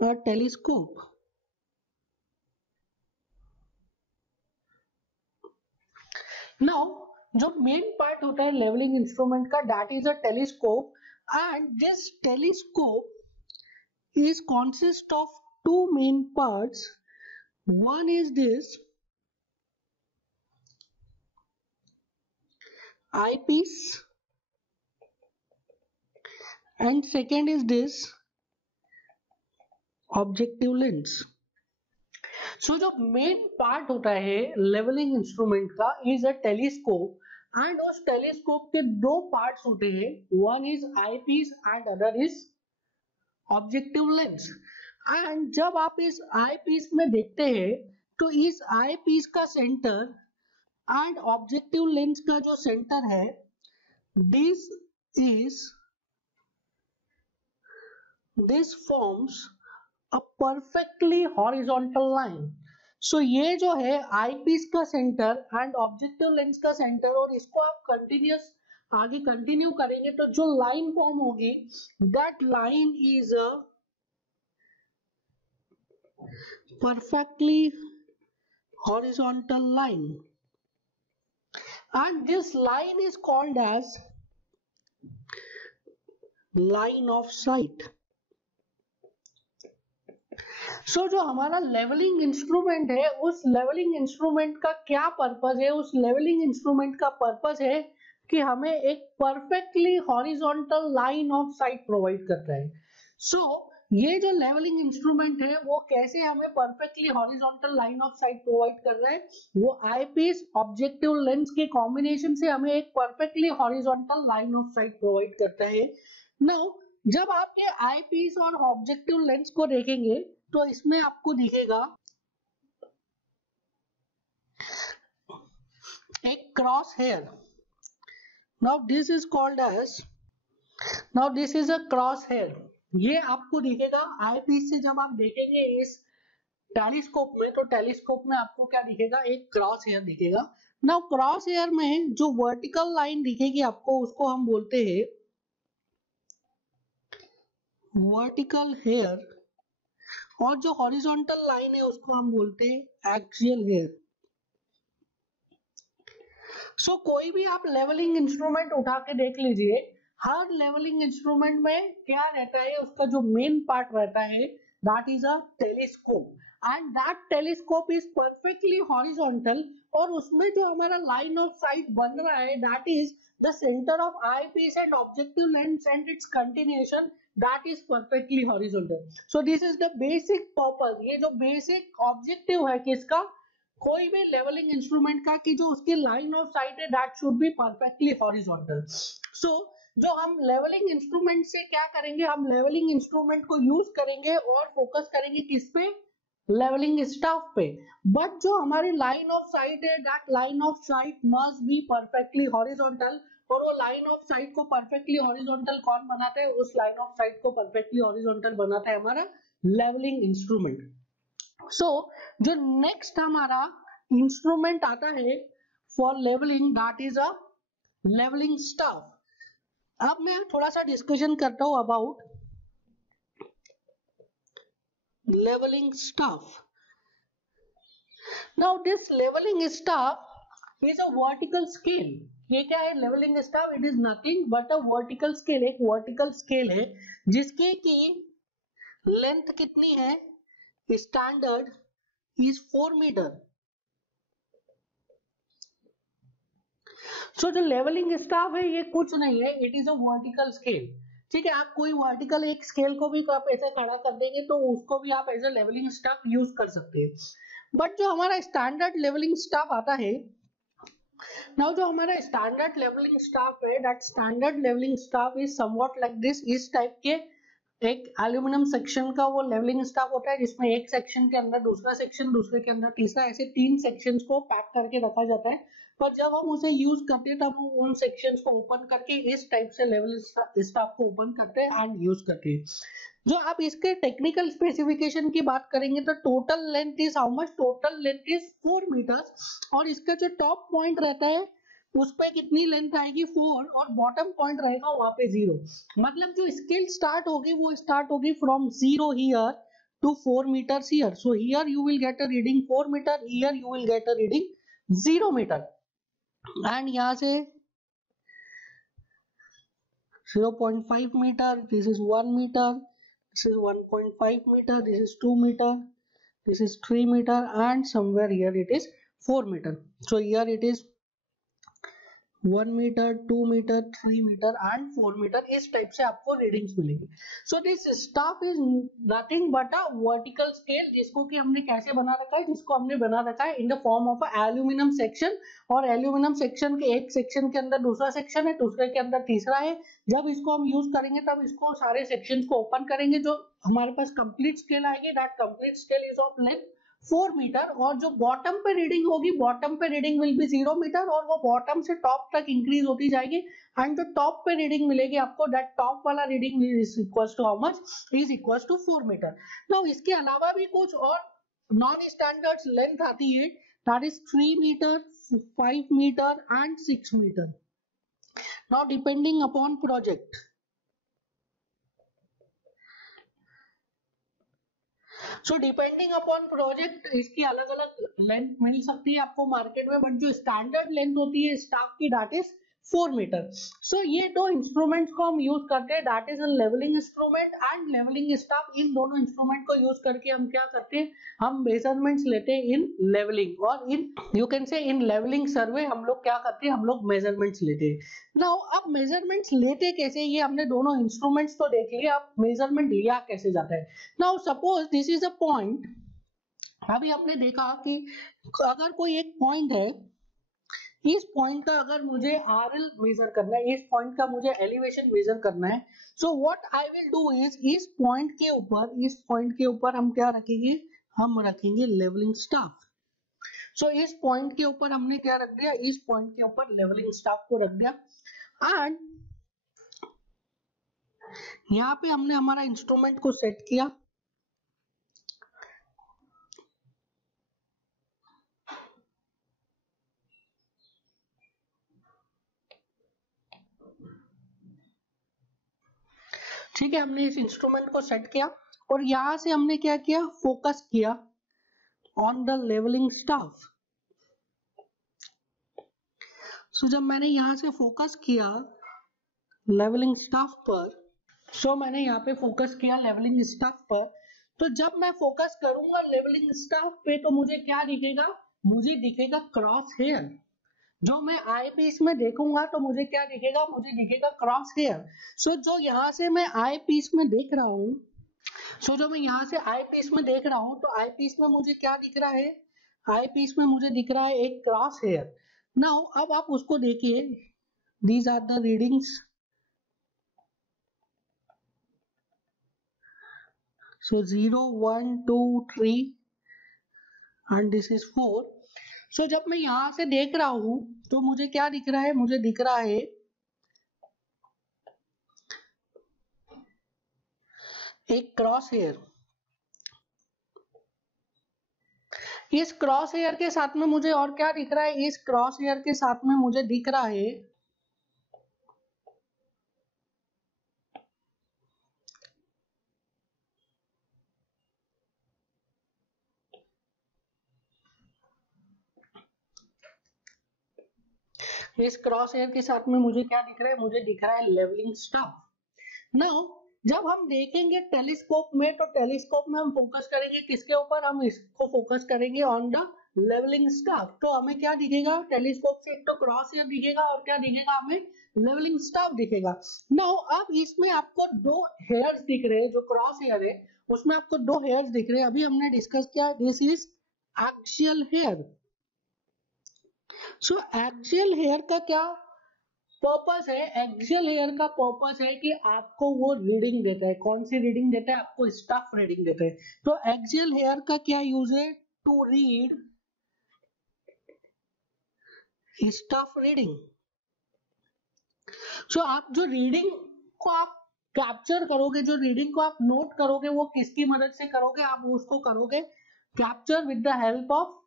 a telescope. Now जो मेन पार्ट होता है लेवलिंग इंस्ट्रूमेंट का that is a telescope, and this telescope is consist of two main parts. One is this eyepiece and second is this objective lens. So जो मेन पार्ट होता है लेवलिंग इंस्ट्रूमेंट का इज अ टेलीस्कोप, एंड उस टेलीस्कोप के दो पार्ट्स होते हैं, one is I piece and other is objective lens. And जब आप इस आई पीस में देखते हैं तो इस आई पीस का सेंटर एंड ऑब्जेक्टिव लेंस का जो सेंटर है this forms a perfectly horizontal line. So ये जो है आई पीस का सेंटर एंड ऑब्जेक्टिव लेंस का सेंटर, और इसको आप कंटिन्यूस आगे कंटिन्यू करेंगे तो जो लाइन फॉर्म होगी that line is a perfectly horizontal line, and this line is called as line of sight. So जो हमारा लेवलिंग इंस्ट्रूमेंट है उस लेवलिंग इंस्ट्रूमेंट का क्या पर्पस है, उस लेवलिंग इंस्ट्रूमेंट का पर्पस है कि हमें एक perfectly horizontal line of sight provide करता है. सो ये जो लेवलिंग इंस्ट्रूमेंट है वो कैसे हमें perfectly horizontal line of sight provide कर रहा है, वो आई पीस ऑब्जेक्टिव लेंस के कॉम्बिनेशन से हमें एक perfectly horizontal line of sight provide करता है. नाउ जब आप ये आई पीस और ऑब्जेक्टिव लेंस को देखेंगे तो इसमें आपको दिखेगा एक cross hair. Now this is called as, now this is a cross hair. ये आपको दिखेगा आई पीस से. जब आप देखेंगे इस टेलीस्कोप में तो टेलीस्कोप में आपको क्या दिखेगा, एक क्रॉस हेयर दिखेगा. नाउ क्रॉस हेयर में जो वर्टिकल लाइन दिखेगी आपको उसको हम बोलते हैं वर्टिकल हेयर, और जो हॉरिजॉन्टल लाइन है उसको हम बोलते हैं एक्सियल हेयर. सो कोई भी आप लेवलिंग इंस्ट्रूमेंट उठा के देख लीजिए, हर लेवलिंग इंस्ट्रूमेंट में क्या रहता है, उसका जो मेन पार्ट रहता है that is a telescope, and that telescope is perfectly horizontal, और उसमें जो हमारा लाइन ऑफ साइट बन रहा है that is the centre of eye piece and objective lens and it's continuation that is perfectly horizontal. So this is the basic purpose, ये जो बेसिक ऑब्जेक्टिव है किसका, कोई भी लेवलिंग इंस्ट्रूमेंट का, कि जो उसकी लाइन ऑफ साइट है that should be perfectly horizontal. So जो हम लेवलिंग इंस्ट्रूमेंट से क्या करेंगे, हम लेवलिंग इंस्ट्रूमेंट को यूज करेंगे और फोकस करेंगे किस पे, लेवलिंग स्टाफ पे. बट जो हमारी लाइन ऑफ साइट है that line of site must be perfectly horizontal, और वो लाइन ऑफ साइट को परफेक्टली हॉरिजॉन्टल कौन बनाता है, उस लाइन ऑफ साइट को परफेक्टली हॉरिजॉन्टल बनाता है हमारा लेवलिंग इंस्ट्रूमेंट. सो जो नेक्स्ट हमारा इंस्ट्रूमेंट आता है for levelling that is a levelling staff. अब मैं थोड़ा सा डिस्कशन करता हूं about leveling staff. Now this leveling staff is a vertical scale. ये क्या है leveling staff? It is nothing but a vertical scale. एक vertical scale है जिसके की लेंथ कितनी है, स्टैंडर्ड is 4 मीटर. सो जो लेवलिंग स्टाफ है ये कुछ नहीं है, it is a vertical scale. ठीक है, आप कोई वर्टिकल एक स्केल को भी आप ऐसे खड़ा कर देंगे तो उसको भी आप as a levelling staff use कर सकते हैं. बट जो हमारा स्टैंडर्ड लेवलिंग स्टाफ आता है, नाउ जो हमारा स्टैंडर्ड लेवलिंग स्टाफ है that standard levelling staff is somewhat like this. इस टाइप के एक एल्यूमिनियम सेक्शन का वो लेवलिंग स्टाफ होता है जिसमें एक सेक्शन के अंदर दूसरा सेक्शन, दूसरे के अंदर तीसरा, ऐसे 3 सेक्शंस को पैक करके रखा जाता है. पर जब हम उसे यूज करते हैं तब हम उन सेक्शंस को ओपन करके इस टाइप से लेवल स्टाफ को ओपन करते हैं एंड यूज करते हैं. जो आप इसके टेक्निकल स्पेसिफिकेशन की बात करेंगे तो total length is how much, total length is 4 metres, और इसका जो टॉप पॉइंट रहता है उस पे कितनी लेंथ आएगी 4, और बॉटम पॉइंट रहेगा वहां पे 0. मतलब जो स्केल स्टार्ट होगी वो स्टार्ट होगी from 0 here to 4 meters here. So here you will get a reading 4 meter, here you will get a reading 0 meter, and यहाँ से 0.5 meter, this is 1 meter, this is 1.5 meter, this is 2 meter, this is 3 meter, and somewhere here it is 4 meter. So here it is 1 metre, 2 metre, 3 metre and 4 metre. इस टाइप से आपको रीडिंग्स मिलेंगी. So this staff is nothing but a vertical scale, जिसको कि हमने कैसे बना रखा है, जिसको हमने बना रखा है in the form of a aluminium section, और एल्यूमिनियम सेक्शन के एक सेक्शन के अंदर दूसरा सेक्शन है, दूसरे के अंदर तीसरा है. जब इसको हम यूज करेंगे तब इसको सारे सेक्शंस को ओपन करेंगे, जो हमारे पास कंप्लीट स्केल आएगी. That complete scale is of length 4 metre, और जो बॉटम पे रीडिंग होगी, बॉटम पे रीडिंग विल बी 0 मीटर, और वो बॉटम से टॉप तक इंक्रीज होती जाएगी. एंड जो टॉप पे रीडिंग मिलेगी आपको, दैट टॉप वाला reading is equals to how much, is equals to 4 metre. Now इसके अलावा भी कुछ और नॉन स्टैंडर्ड लेंथ आती है, that is 3 metre, 5 metre and 6 metre. Now depending upon project, so depending upon project इसकी अलग अलग लेंथ मिल सकती है आपको मार्केट में, बट जो स्टैंडर्ड लेंथ होती है स्टाफ की दैट इज 4 मीटर. सो ये दो इंस्ट्रूमेंट्स को हम यूज करते हैं, that is a levelling instrument and levelling staff. इन दोनों इंस्ट्रूमेंट को यूज करके हम क्या करते हैं, हम मेजरमेंट्स लेते हैं इन लेवलिंग, और इन you can say in levelling सर्वे हम लोग क्या करते हैं, हम लोग मेजरमेंट्स लेते हैं. नाउ अब मेजरमेंट्स लेते कैसे, ये हमने दोनों इंस्ट्रूमेंट्स तो देख लिया, अब मेजरमेंट लिया कैसे जाता है. Now suppose this is a point. अभी आपने देखा कि अगर कोई एक पॉइंट है, इस पॉइंट का अगर मुझे RL मेजर करना है, इस पॉइंट का मुझे एलिवेशन मेजर करना है, so what I will do is इस पॉइंट के ऊपर हम क्या रखेंगे, हम रखेंगे लेवलिंग स्टाफ. सो इस पॉइंट के ऊपर हमने क्या रख दिया, इस पॉइंट के ऊपर लेवलिंग स्टाफ को रख दिया, एंड यहाँ पे हमने हमारा इंस्ट्रूमेंट को सेट किया. ठीक है, हमने इस इंस्ट्रूमेंट को सेट किया, और यहां से हमने क्या किया, फोकस किया ऑन द लेवलिंग स्टाफ. सो जब मैंने यहाँ से फोकस किया लेवलिंग स्टाफ पर, मैंने यहाँ पे फोकस किया लेवलिंग स्टाफ पर, तो जब मैं फोकस करूंगा लेवलिंग स्टाफ पे तो मुझे क्या दिखेगा, मुझे दिखेगा क्रॉस हेयर। जो मैं आई पीस में देखूंगा तो मुझे क्या दिखेगा, मुझे दिखेगा क्रॉस हेयर। जो यहाँ से मैं आई पीस में देख रहा हूँ, जो मैं यहाँ से आई पीस में देख रहा हूँ, तो आई पीस में मुझे क्या दिख रहा है, आई पीस में मुझे दिख रहा है एक क्रॉस हेयर। नाउ अब आप उसको देखिए, these are the readings. So 0, 1, 2, 3 and this is 4. So जब मैं यहाँ से देख रहा हूँ तो मुझे क्या दिख रहा है, मुझे दिख रहा है एक क्रॉस हेयर। इस क्रॉस हेयर के साथ में मुझे और क्या दिख रहा है, इस क्रॉस हेयर के साथ में मुझे दिख रहा है इस क्रॉस हेयर के साथ में मुझे क्या दिख रहा है, मुझे दिख रहा है लेवलिंग स्टाफ। नाउ जब हम देखेंगे टेलीस्कोप में, तो टेलीस्कोप में हम फोकस करेंगे किसके ऊपर, हम इसको फोकस करेंगे ऑन द लेवलिंग स्टाफ। तो हमें क्या दिखेगा टेलीस्कोप से, एक तो क्रॉस हेयर दिखेगा और क्या दिखेगा हमें, लेवलिंग स्टाफ दिखेगा। नाउ अब इसमें आपको दो हेयर्स दिख रहे हैं, जो क्रॉस हेयर है उसमें आपको दो हेयर्स दिख रहे हैं। अभी हमने डिस्कस किया this is axial hair. So axial hair का क्या पर्पस है, एक्सियल हेयर का पर्पस है कि आपको वो रीडिंग देता है। कौन सी रीडिंग देता है, आपको स्टाफ रीडिंग देता है। तो एक्सियल हेयर का क्या यूज है, टू रीड स्टाफ रीडिंग। आप जो रीडिंग को आप कैप्चर करोगे, जो रीडिंग को आप नोट करोगे, वो किसकी मदद से करोगे, आप उसको करोगे capture with the help of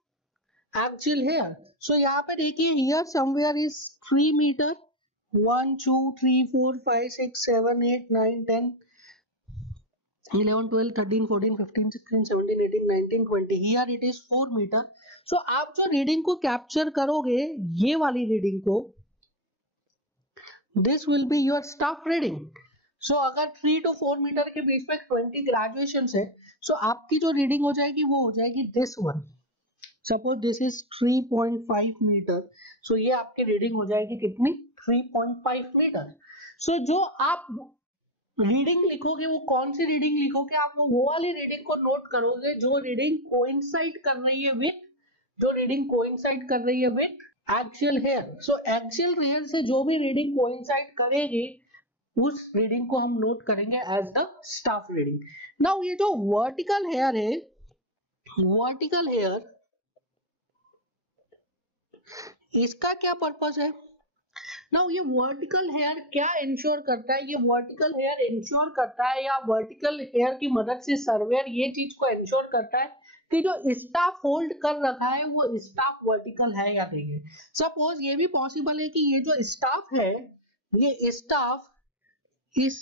axial hair. यहाँ पे देखिए, here somewhere is 3 metre, 1 2 3 4 5 6 7 8 9 10 11 12 13 14 15 16 17 18 19 20, here it is 4 metre. आप जो रीडिंग को कैप्चर करोगे, ये वाली रीडिंग को, this will be your staff reading. अगर 3 to 4 मीटर के बीच में 20 ग्रेजुएशन है, आपकी जो रीडिंग हो जाएगी वो हो जाएगी this one. Suppose this is 3.5 metre, ये आपकी रीडिंग हो जाएगी कितनी, 3.5 मीटर। जो आप रीडिंग लिखोगे, वो कौन सी रीडिंग लिखोगे, आप वो वाली रीडिंग को नोट करोगे जो रीडिंग कोइंसाइड कर रही है विथ, जो रीडिंग कोइंसाइड कर रही है with axial hair. Axial hair से जो भी रीडिंग कोइंसाइड करेगी, उस रीडिंग को हम नोट करेंगे as the staff reading. Now ये जो वर्टिकल हेयर है, वर्टिकल हेयर, इसका क्या पर्पस है। नाउ ये वर्टिकल हेयर क्या इंश्योर करता है, ये वर्टिकल हेयर इंश्योर करता है, या वर्टिकल हेयर की मदद से सर्वेयर ये चीज को इंश्योर करता है कि जो स्टाफ होल्ड कर रखा है वो स्टाफ वर्टिकल है या नहीं है। सपोज ये भी पॉसिबल है कि ये जो स्टाफ है, ये स्टाफ इस,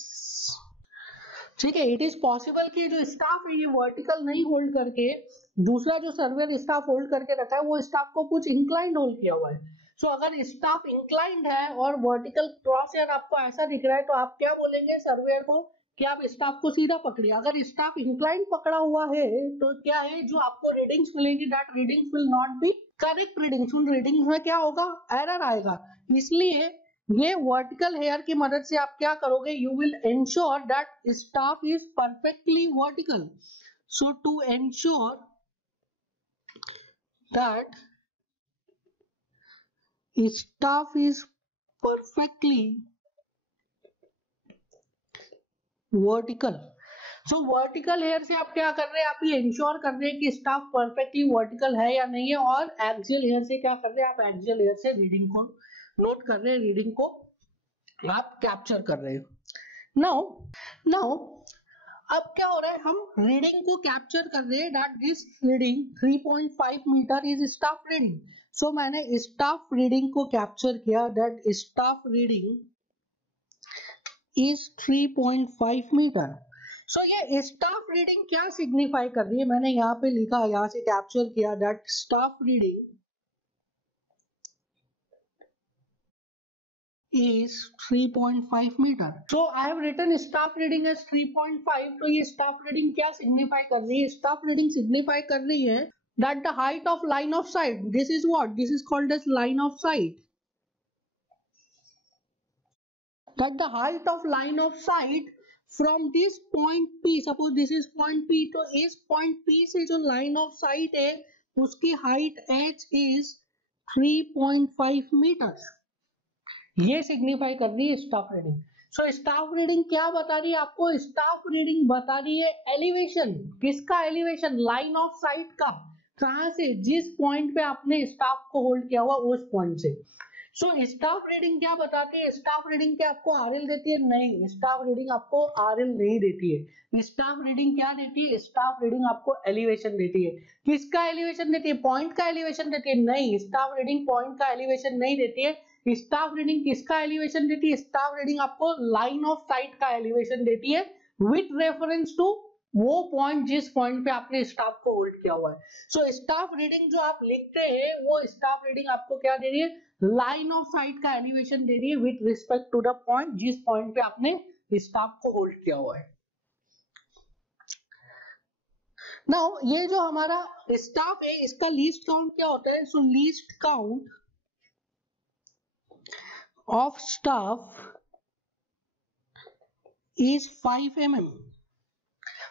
ठीक है, इट इज पॉसिबल कि जो स्टाफ है ये वर्टिकल नहीं होल्ड करके, दूसरा जो सर्वेयर स्टाफ होल्ड करके रखा है वो स्टाफ को कुछ इंक्लाइंड होल्ड किया हुआ है। अगर स्टाफ इंक्लाइंड है और वर्टिकल क्रॉस हेयर आपको ऐसा दिख रहा है, तो आप क्या बोलेंगे सर्वेयर को कि आप स्टाफ को सीधा पकड़िए। अगर स्टाफ इंक्लाइंड पकड़ा हुआ है तो क्या है, जो आपको रीडिंग्स मिलेंगी, that readings will not be correct readings, उन रीडिंग्स में क्या होगा, एरर आएगा। इसलिए ये वर्टिकल हेयर की मदद से आप क्या करोगे, you will ensure that staff is perfectly vertical. To ensure that staff is perfectly vertical। Vertical hair से आप क्या कर रहे हैं, आप ये इंश्योर कर रहे हैं कि स्टाफ परफेक्टली वर्टिकल है या नहीं है। और एक्सियल हेयर से क्या कर रहे हैं, आप एक्सियल हेयर से रीडिंग को नोट कर रहे हैं, रीडिंग को आप कैप्चर कर रहे हैं। नाउ अब क्या हो रहा है, हम रीडिंग को कैप्चर कर रहे हैं, that this reading 3.5 metre is staff reading. मैंने स्टाफ रीडिंग को कैप्चर किया, that staff reading is 3.5 metre. ये स्टाफ रीडिंग क्या सिग्निफाई कर रही है, मैंने यहाँ पे लिखा, यहाँ से कैप्चर किया, that staff reading is 3.5 meter. So I have written staff reading as 3.5. तो ये staff reading क्या signify कर रही है? Staff reading signify कर रही है that the height of line of sight, this is what? This is called as line of sight. That the height of line of sight from this point P, suppose this is point P, तो इस point P से जो line of sight है उसकी height h is 3.5 meters. ये सिग्निफाई कर रही है स्टाफ रीडिंग. सो स्टाफ रीडिंग क्या बता रही है आपको? स्टाफ रीडिंग बता रही है एलिवेशन. किसका एलिवेशन? लाइन ऑफ साइट का. कहां से? जिस पॉइंट पे आपने स्टाफ को होल्ड किया हुआ उस पॉइंट से. सो स्टाफ रीडिंग क्या बताती है? स्टाफ रीडिंग क्या आपको आरएल देती है? नहीं, स्टाफ रीडिंग आपको आरएल नहीं देती है. स्टाफ रीडिंग क्या देती है? स्टाफ रीडिंग आपको एलिवेशन देती है. किसका एलिवेशन देती है? पॉइंट का एलिवेशन देती है? नहीं, स्टाफ रीडिंग पॉइंट का एलिवेशन नहीं देती है. स्टाफ रीडिंग किसका एलिवेशन देती है? स्टाफ रीडिंग आपको लाइन ऑफ साइट का एलिवेशन देती है विथ रेफरेंस टू वो पॉइंट जिस पॉइंट पे आपने स्टाफ को होल्ड किया हुआ है. सो स्टाफ रीडिंग जो आप लिखते हैं वो स्टाफ रीडिंग आपको क्या दे रही है? लाइन ऑफ साइट का एलिवेशन दे रही है with respect to the point जिस पॉइंट पे आपने स्टाफ को होल्ड किया हुआ है. नाउ ये जो हमारा स्टाफ है इसका लीस्ट काउंट क्या होता है? So least count of staff is 5 mm.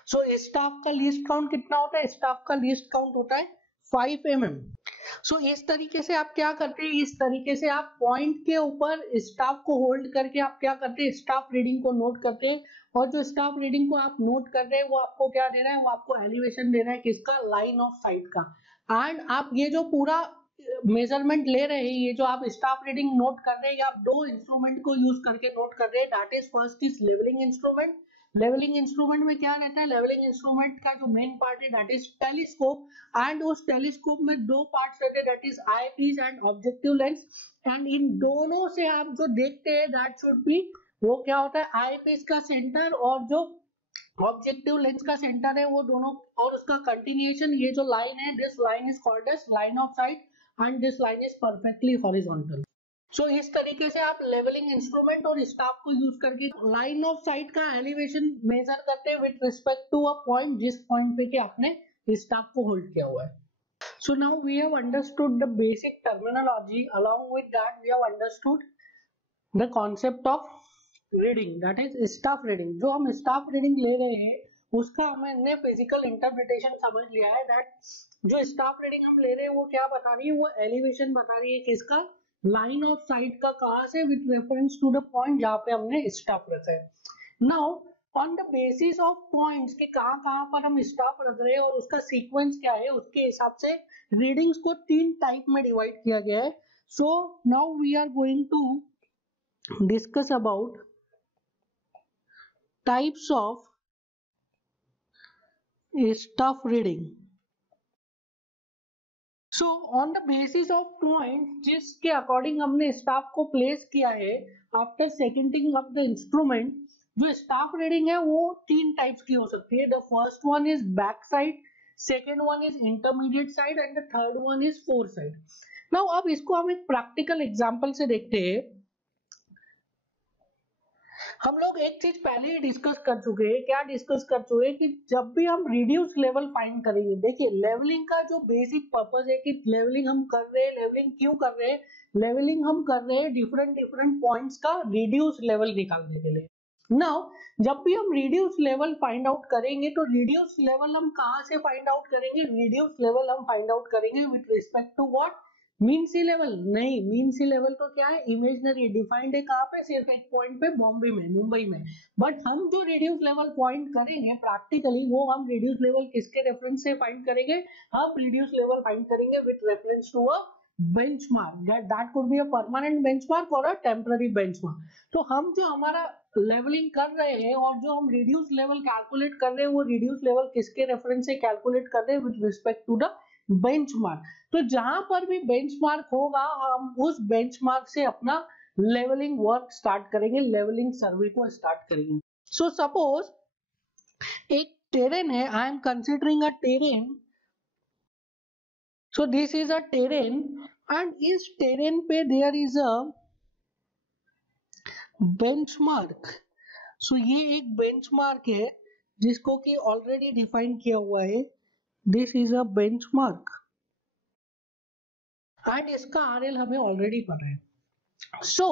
So staff का लीस्ट काउंट कितना होता है? स्टाफ का लीस्ट काउंट होता है 5 mm. सो इस तरीके से आप क्या करते हैं? इस तरीके से आप पॉइंट के ऊपर स्टाफ को होल्ड करके आप क्या करते हैं? स्टाफ रीडिंग को नोट करते हैं. और जो स्टाफ रीडिंग को आप नोट कर रहे हैं वो आपको क्या दे रहा है? वो आपको एलिवेशन दे रहा है. किसका? लाइन ऑफ साइट का. एंड आप ये जो पूरा मेजरमेंट ले रहे हैं, ये जो आप स्टाफ रीडिंग नोट कर रहे हैं, आप दो इंस्ट्रूमेंट को यूज करके नोट कर रहे हैं. That is first is levelling instrument. Levelling instrument में क्या रहता है? लेवलिंग इंस्ट्रूमेंट का जो मेन पार्ट है दैट इज टेलीस्कोप. एंड उस टेलीस्कोप में दो पार्ट्स रहते हैं that is I piece and objective lens. And इन दोनों से आप जो देखते हैं दैट शुड बी, वो क्या होता है? आई पीस का सेंटर और जो ऑब्जेक्टिव लेंस का सेंटर है वो दोनों, और उसका कंटिन्यूएशन, ये जो लाइन है this line is called as line of sight and this line is perfectly horizontal. So इस तरीके से आप लेवलिंग इंस्ट्रूमेंट और स्टाफ को यूज करके लाइन ऑफ साइट का एलिवेशन मेजर करते हैं with respect to a point जिस पॉइंट पे कि आपने स्टाफ को होल्ड किया हुआ है. So now we have understood the basic terminology. Along with that we have understood the concept of reading that is staff reading. जो हम स्टाफ रीडिंग ले रहे हैं उसका हमने फिजिकल इंटरप्रिटेशन समझ लिया है. दैट जो स्टाफ रीडिंग हम ले रहे हैं वो क्या बता रही है? वो एलिवेशन बता रही है. किसका? लाइन ऑफ साइट का. कहां से? With reference to the point जहां पे हमने स्टाफ रखा है. Now on the basis of points कि कहां पर हम स्टाफ रख रहे हैं और उसका सीक्वेंस क्या है, उसके हिसाब से रीडिंग्स को 3 टाइप में डिवाइड किया गया है. So now we are going to discuss about types of staff reading. So on the basis of point जिसके अकॉर्डिंग हमने स्टाफ को प्लेस किया है after seconding of the instrument, जो स्टाफ रीडिंग है वो 3 टाइप्स की हो सकती है. The first one is back sight, second one is intermediate sight and the third one is fore sight. Now अब इसको हम एक प्रैक्टिकल एग्जांपल से देखते हैं. हम लोग एक चीज पहले ही डिस्कस कर चुके हैं. क्या डिस्कस कर चुके हैं? कि जब भी हम रिड्यूस लेवल फाइंड करेंगे, देखिए लेवलिंग का जो बेसिक पर्पस है कि लेवलिंग हम कर रहे हैं. लेवलिंग क्यों कर रहे हैं? लेवलिंग हम कर रहे हैं डिफरेंट पॉइंट्स का रिड्यूस लेवल निकालने के लिए. नाउ जब भी हम रिड्यूस लेवल फाइंड आउट करेंगे तो रिड्यूस लेवल हम कहां से फाइंड आउट करेंगे? रिड्यूस लेवल हम फाइंड आउट करेंगे with respect to what? Mean sea level. नहीं, मीन सी लेवल तो क्या है? इमेजिनरी. डिफाइंड है कहां पे? सिर्फ एक पॉइंट पे, बॉम्बे में, मुंबई में. बट हम जो रिड्यूस लेवल पॉइंट करेंगे प्रैक्टिकली, वो हम रिड्यूस लेवल किसके रेफरेंस से फाइंड करेंगे? हम रिड्यूस लेवल फाइंड करेंगे with reference to a benchmark. That could be a permanent benchmark और अ टेम्पररी बेंचमार्क. तो हम जो हमारा लेवलिंग कर रहे हैं और जो हम रिड्यूस लेवल कैलकुलेट कर रहे हैं वो रिड्यूस लेवल किसके रेफरेंस से कैलकुलेट कर रहे हैं? With respect to the benchmark. तो जहां पर भी बेंचमार्क होगा हम उस बेंचमार्क से अपना लेवलिंग वर्क स्टार्ट करेंगे, लेवलिंग सर्वे को स्टार्ट करेंगे. सो सपोज एक टेरेन है. I am considering a terrain. So this is a terrain and इस टेरेन पे देयर इज अ बेंचमार्क, सो ये एक बेंचमार्क है जिसको कि ऑलरेडी डिफाइन किया हुआ है, this is a benchmark and इसका आरएल हमें ऑलरेडी पता है। सो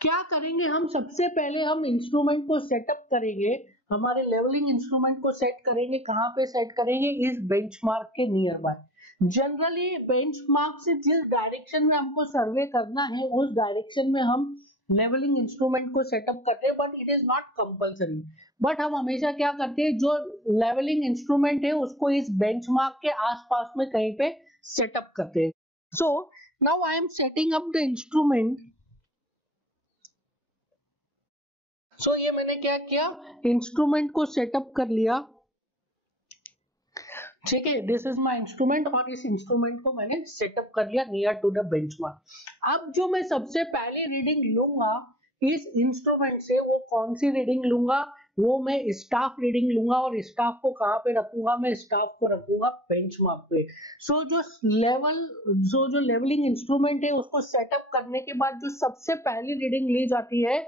क्या करेंगे हम, सबसे पहले हम इंस्ट्रूमेंट को सेटअप करेंगे, हमारे लेवलिंग इंस्ट्रूमेंट को सेट करेंगे, कहां पे सेट करेंगे, इस बेंचमार्क के नियर बाय। जनरली बेंचमार्क से जिस डायरेक्शन में हमको सर्वे करना है उस डायरेक्शन में हम लेवलिंग इंस्ट्रूमेंट को सेटअप करते हैं, but it is not compulsory. But हम हमेशा क्या करते हैं, जो लेवलिंग इंस्ट्रूमेंट है उसको इस बेंचमार्क के आसपास में कहीं पे सेटअप करते हैं। So now I am setting up the instrument. So ये मैंने क्या किया, इंस्ट्रूमेंट को सेटअप कर लिया, ठीक है, दिस इज माय इंस्ट्रूमेंट और इस इंस्ट्रूमेंट को मैंने सेटअप कर लिया नियर टू द बेंचमार्क। अब जो मैं सबसे पहले रीडिंग लूंगा इस इंस्ट्रूमेंट से, वो कौन सी रीडिंग लूंगा, वो मैं स्टाफ रीडिंग लूंगा। और स्टाफ को कहां पे रखूंगा, मैं स्टाफ को रखूंगा बेंचमार्क पे। सो जो लेवलिंग इंस्ट्रूमेंट है उसको सेटअप करने के बाद जो सबसे पहली रीडिंग ली जाती है,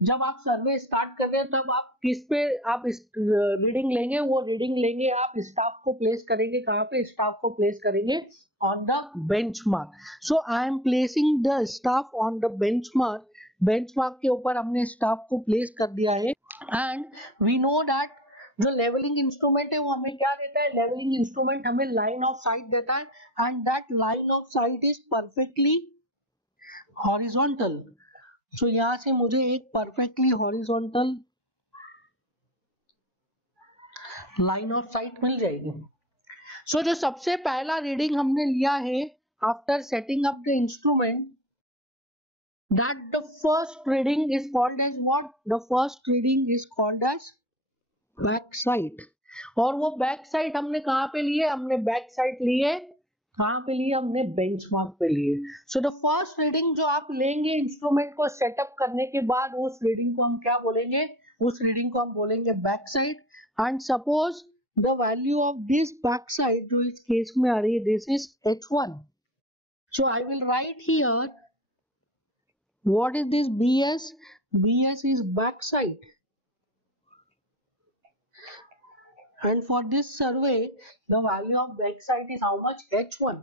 जब आप सर्वे स्टार्ट कर रहे हैं तब आप किस पे आप रीडिंग लेंगे, वो रीडिंग लेंगे आप स्टाफ को प्लेस करेंगे, कहां पे स्टाफ को प्लेस करेंगे, on the benchmark. So I am placing the staff on the benchmark, benchmark के ऊपर हमने स्टाफ को प्लेस कर दिया है। एंड वी नो दैट जो लेवलिंग इंस्ट्रूमेंट है वो हमें क्या देता है, लेवलिंग इंस्ट्रूमेंट हमें लाइन ऑफ साइट देता है and that line of sight is perfectly horizontal. So यहां से मुझे एक perfectly horizontal line of sight मिल जाएगी। सो जो सबसे पहला रीडिंग हमने लिया है after setting up the instrument, that the first reading is called as what, the first reading is called as back side। और वो बैक साइड हमने कहां पे लिए, हमने बैक साइड लिए, कहां पे लिए, हमने बेंचमार्क पे लिए। सो द फर्स्ट रीडिंग जो आप लेंगे इंस्ट्रूमेंट को सेटअप करने के बाद, उस रीडिंग को हम क्या बोलेंगे, उस रीडिंग को हम बोलेंगे back side. And suppose the value of this back side जो इस केस में आ रही है, this is H1। So I will write here what is this BS, BS is back side and for this survey the value of back side is how much, H1।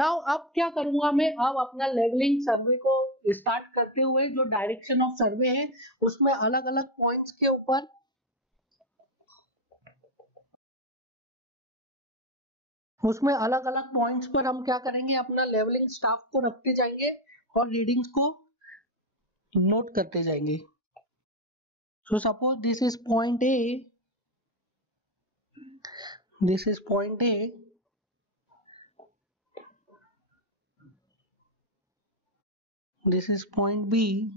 now अब क्या करूंगा मैं, अब अपना लेवलिंग सर्वे को स्टार्ट करते हुए जो डायरेक्शन ऑफ सर्वे है उसमें अलग अलग पॉइंट्स के ऊपर, उसमें अलग अलग पॉइंट्स पर हम क्या करेंगे, अपना लेवलिंग स्टाफ को रखते जाएंगे और रीडिंग्स को नोट करते जाएंगे। So suppose this is point A, this is point A, this is point B,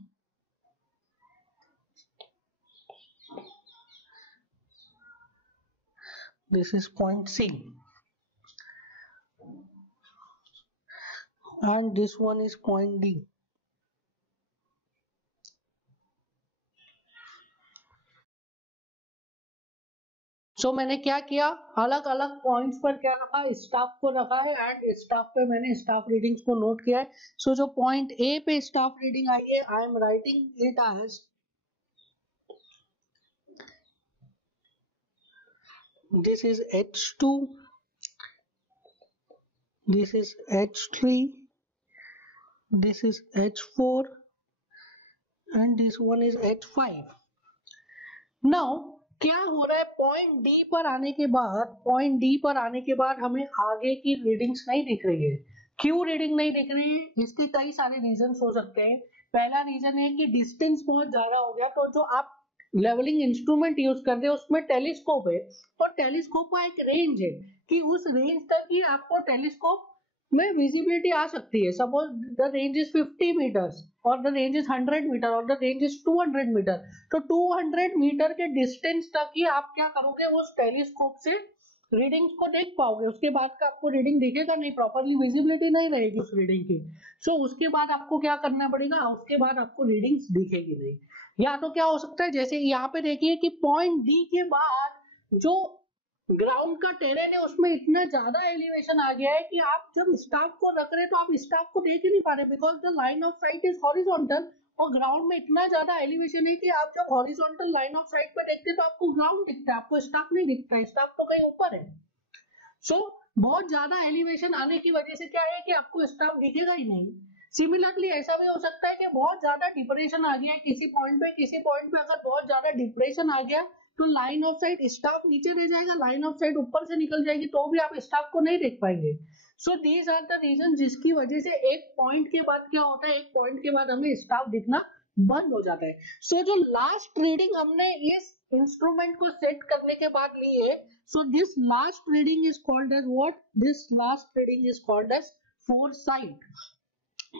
this is point C, and this one is point D। सो मैंने क्या किया, अलग अलग पॉइंट्स पर क्या रखा, स्टाफ को रखा है एंड स्टाफ पे मैंने स्टाफ रीडिंग्स को नोट किया है। सो जो पॉइंट ए पे स्टाफ रीडिंग आई है, I am writing it as this is H2, this is H3, this is H4 and this one is H5। Now क्या हो रहा है, पॉइंट डी पर आने के बाद, पॉइंट डी पर आने के बाद हमें आगे की रीडिंग्स नहीं दिख रही है। क्यों रीडिंग नहीं दिख रही है, इसके कई सारे रीजंस हो सकते हैं। पहला रीजन है कि डिस्टेंस बहुत ज्यादा हो गया, तो जो आप लेवलिंग इंस्ट्रूमेंट यूज करते हैं उसमें टेलीस्कोप है और टेलीस्कोप का एक रेंज है कि उस रेंज तक ही आपको टेलीस्कोप में विजिबिलिटी आ सकती है। Suppose the range is 50 metres और द रेंज इज 100 मीटर और द रेंज इज 200 मीटर, तो 200 मीटर के डिस्टेंस तक ही आप क्या करोगे, उस टेलीस्कोप से रीडिंग्स को देख पाओगे। उसके बाद का आपको रीडिंग दिखेगा नहीं, प्रॉपर्ली विजिबिलिटी नहीं रहेगी उस रीडिंग की। सो उसके बाद आपको क्या करना पड़ेगा, उसके बाद आपको रीडिंग्स दिखेगी नहीं। या तो क्या हो सकता है, जैसे यहाँ पे देखिए कि पॉइंट डी के बाद जो ग्राउंड का टेरेन है उसमें इतना ज्यादा एलिवेशन आ गया है कि आप जब स्टाफ को रख रहे हैं तो आप स्टाफ को देख ही नहीं पा रहे, because the line of sight is horizontal और ग्राउंड में इतना ज्यादा एलिवेशन है कि आप जब हॉरिजॉन्टल लाइन ऑफ साइट पे देखते हैं तो आपको ग्राउंड दिखता है, आपको स्टाफ नहीं दिखता है, स्टाफ तो कहीं ऊपर है। सो बहुत ज्यादा एलिवेशन आने की वजह से क्या है कि आपको स्टाफ दिखेगा ही नहीं। सिमिलरली ऐसा भी हो सकता है कि बहुत ज्यादा डिप्रेशन आ गया है किसी पॉइंट पे अगर बहुत ज्यादा डिप्रेशन आ गया तो लाइन ऑफ साइट स्टाफ नीचे रह जाएगा, लाइन ऑफ साइट ऊपर से निकल जाएगी, तो भी आप स्टाफ को नहीं देख पाएंगे। So these are the reason जिसकी वजह से एक पॉइंट के बाद क्या होता है, एक पॉइंट के बाद हमें स्टाफ दिखना बंद हो जाता है। सो जो लास्ट रीडिंग हमने इस इंस्ट्रूमेंट को सेट करने के बाद ली है, so this last reading is called as what? This last reading is called as foresight.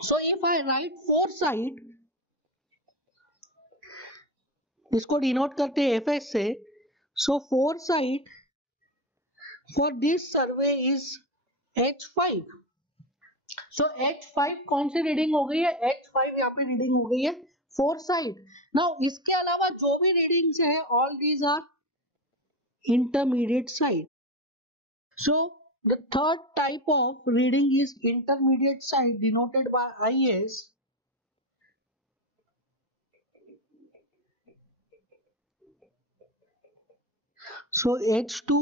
So if I write foresight, इसको डिनोट करते हैं fs से, so foresight for this survey is h5. so h5 कौन सी रीडिंग हो गई है, h5 यहाँ पे रीडिंग हो गई है foresight. now इसके अलावा जो भी रीडिंग्स है all these are intermediate side. So the third type of reading is intermediate side denoted by IS. So H2,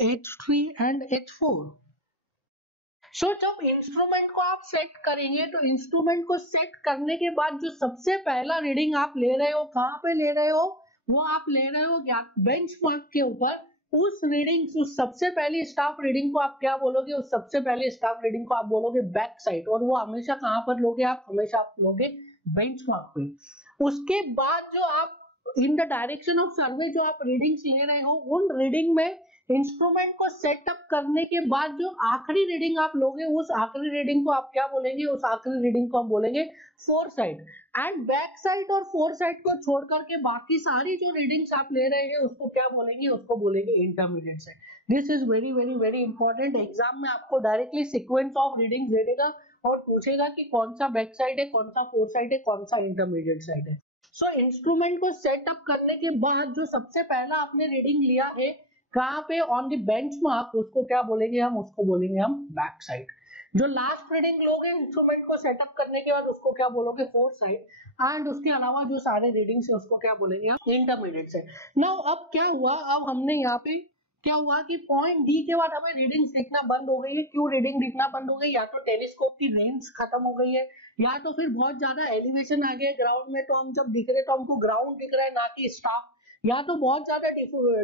H3 and H4. So जब इंस्ट्रूमेंट को आप सेट करेंगे तो इंस्ट्रूमेंट को सेट करने के बाद जो सबसे पहला रीडिंग आप ले रहे हो, कहाँ पे ले रहे हो, वो आप ले रहे हो बेंचमार्क के ऊपर। उस रीडिंग, उस सबसे पहली स्टाफ रीडिंग को आप क्या बोलोगे, उस सबसे पहले स्टाफ रीडिंग को आप बोलोगे बैक साइड, और वो हमेशा कहाँ पर लोगे आप, हमेशा आप लोगे बेंचमार्क पे। उसके बाद जो आप इन द डायरेक्शन ऑफ सर्वे जो आप रीडिंग्स ले रहे हो, उन रीडिंग में इंस्ट्रूमेंट को सेटअप करने के बाद जो आखिरी रीडिंग आप लोगे, उस आखिरी रीडिंग को आप क्या बोलेंगे, उस आखिरी रीडिंग को हम बोलेंगे फोरसाइट। एंड बैक साइड और फोरसाइट को छोड़ करके बाकी सारी जो रीडिंग्स आप ले रहे हैं उसको क्या बोलेंगे, उसको बोलेंगे intermediate side. This is very very very important. Exam में आपको डायरेक्टली सीक्वेंस ऑफ रीडिंग्स दे देगा और पूछेगा कि कौन सा बैक साइड है, कौन सा फोरसाइट है, कौन सा इंटरमीडिएट साइड है। सो इंस्ट्रूमेंट को सेटअप करने के बाद जो सबसे पहला आपने रीडिंग लिया है कहाँ पे, ऑन द बेंचमार्क, उसको क्या बोलेंगे हम, उसको बोलेंगे हम बैक साइड। जो लास्ट रीडिंग लोगे इंस्ट्रूमेंट को सेटअप करने के बाद उसको क्या बोलोगे, फोरसाइट। एंड उसके अलावा जो सारे रीडिंग्स है उसको क्या बोलेंगे हम, इंटरमीडिएट साइड। नाउ अब क्या हुआ, अब हमने यहाँ पे क्या हुआ कि पॉइंट डी के बाद हमें रीडिंग्स दिखना बंद हो गई है। क्यों रीडिंग दिखना बंद हो गई, या तो टेलीस्कोप की रेंज खत्म हो गई है, या तो फिर बहुत ज्यादा एलिवेशन आ गया ग्राउंड में, तो हम जब दिख रहे तो हमको ग्राउंड दिख रहा है ना कि स्टाफ, या तो बहुत ज्यादा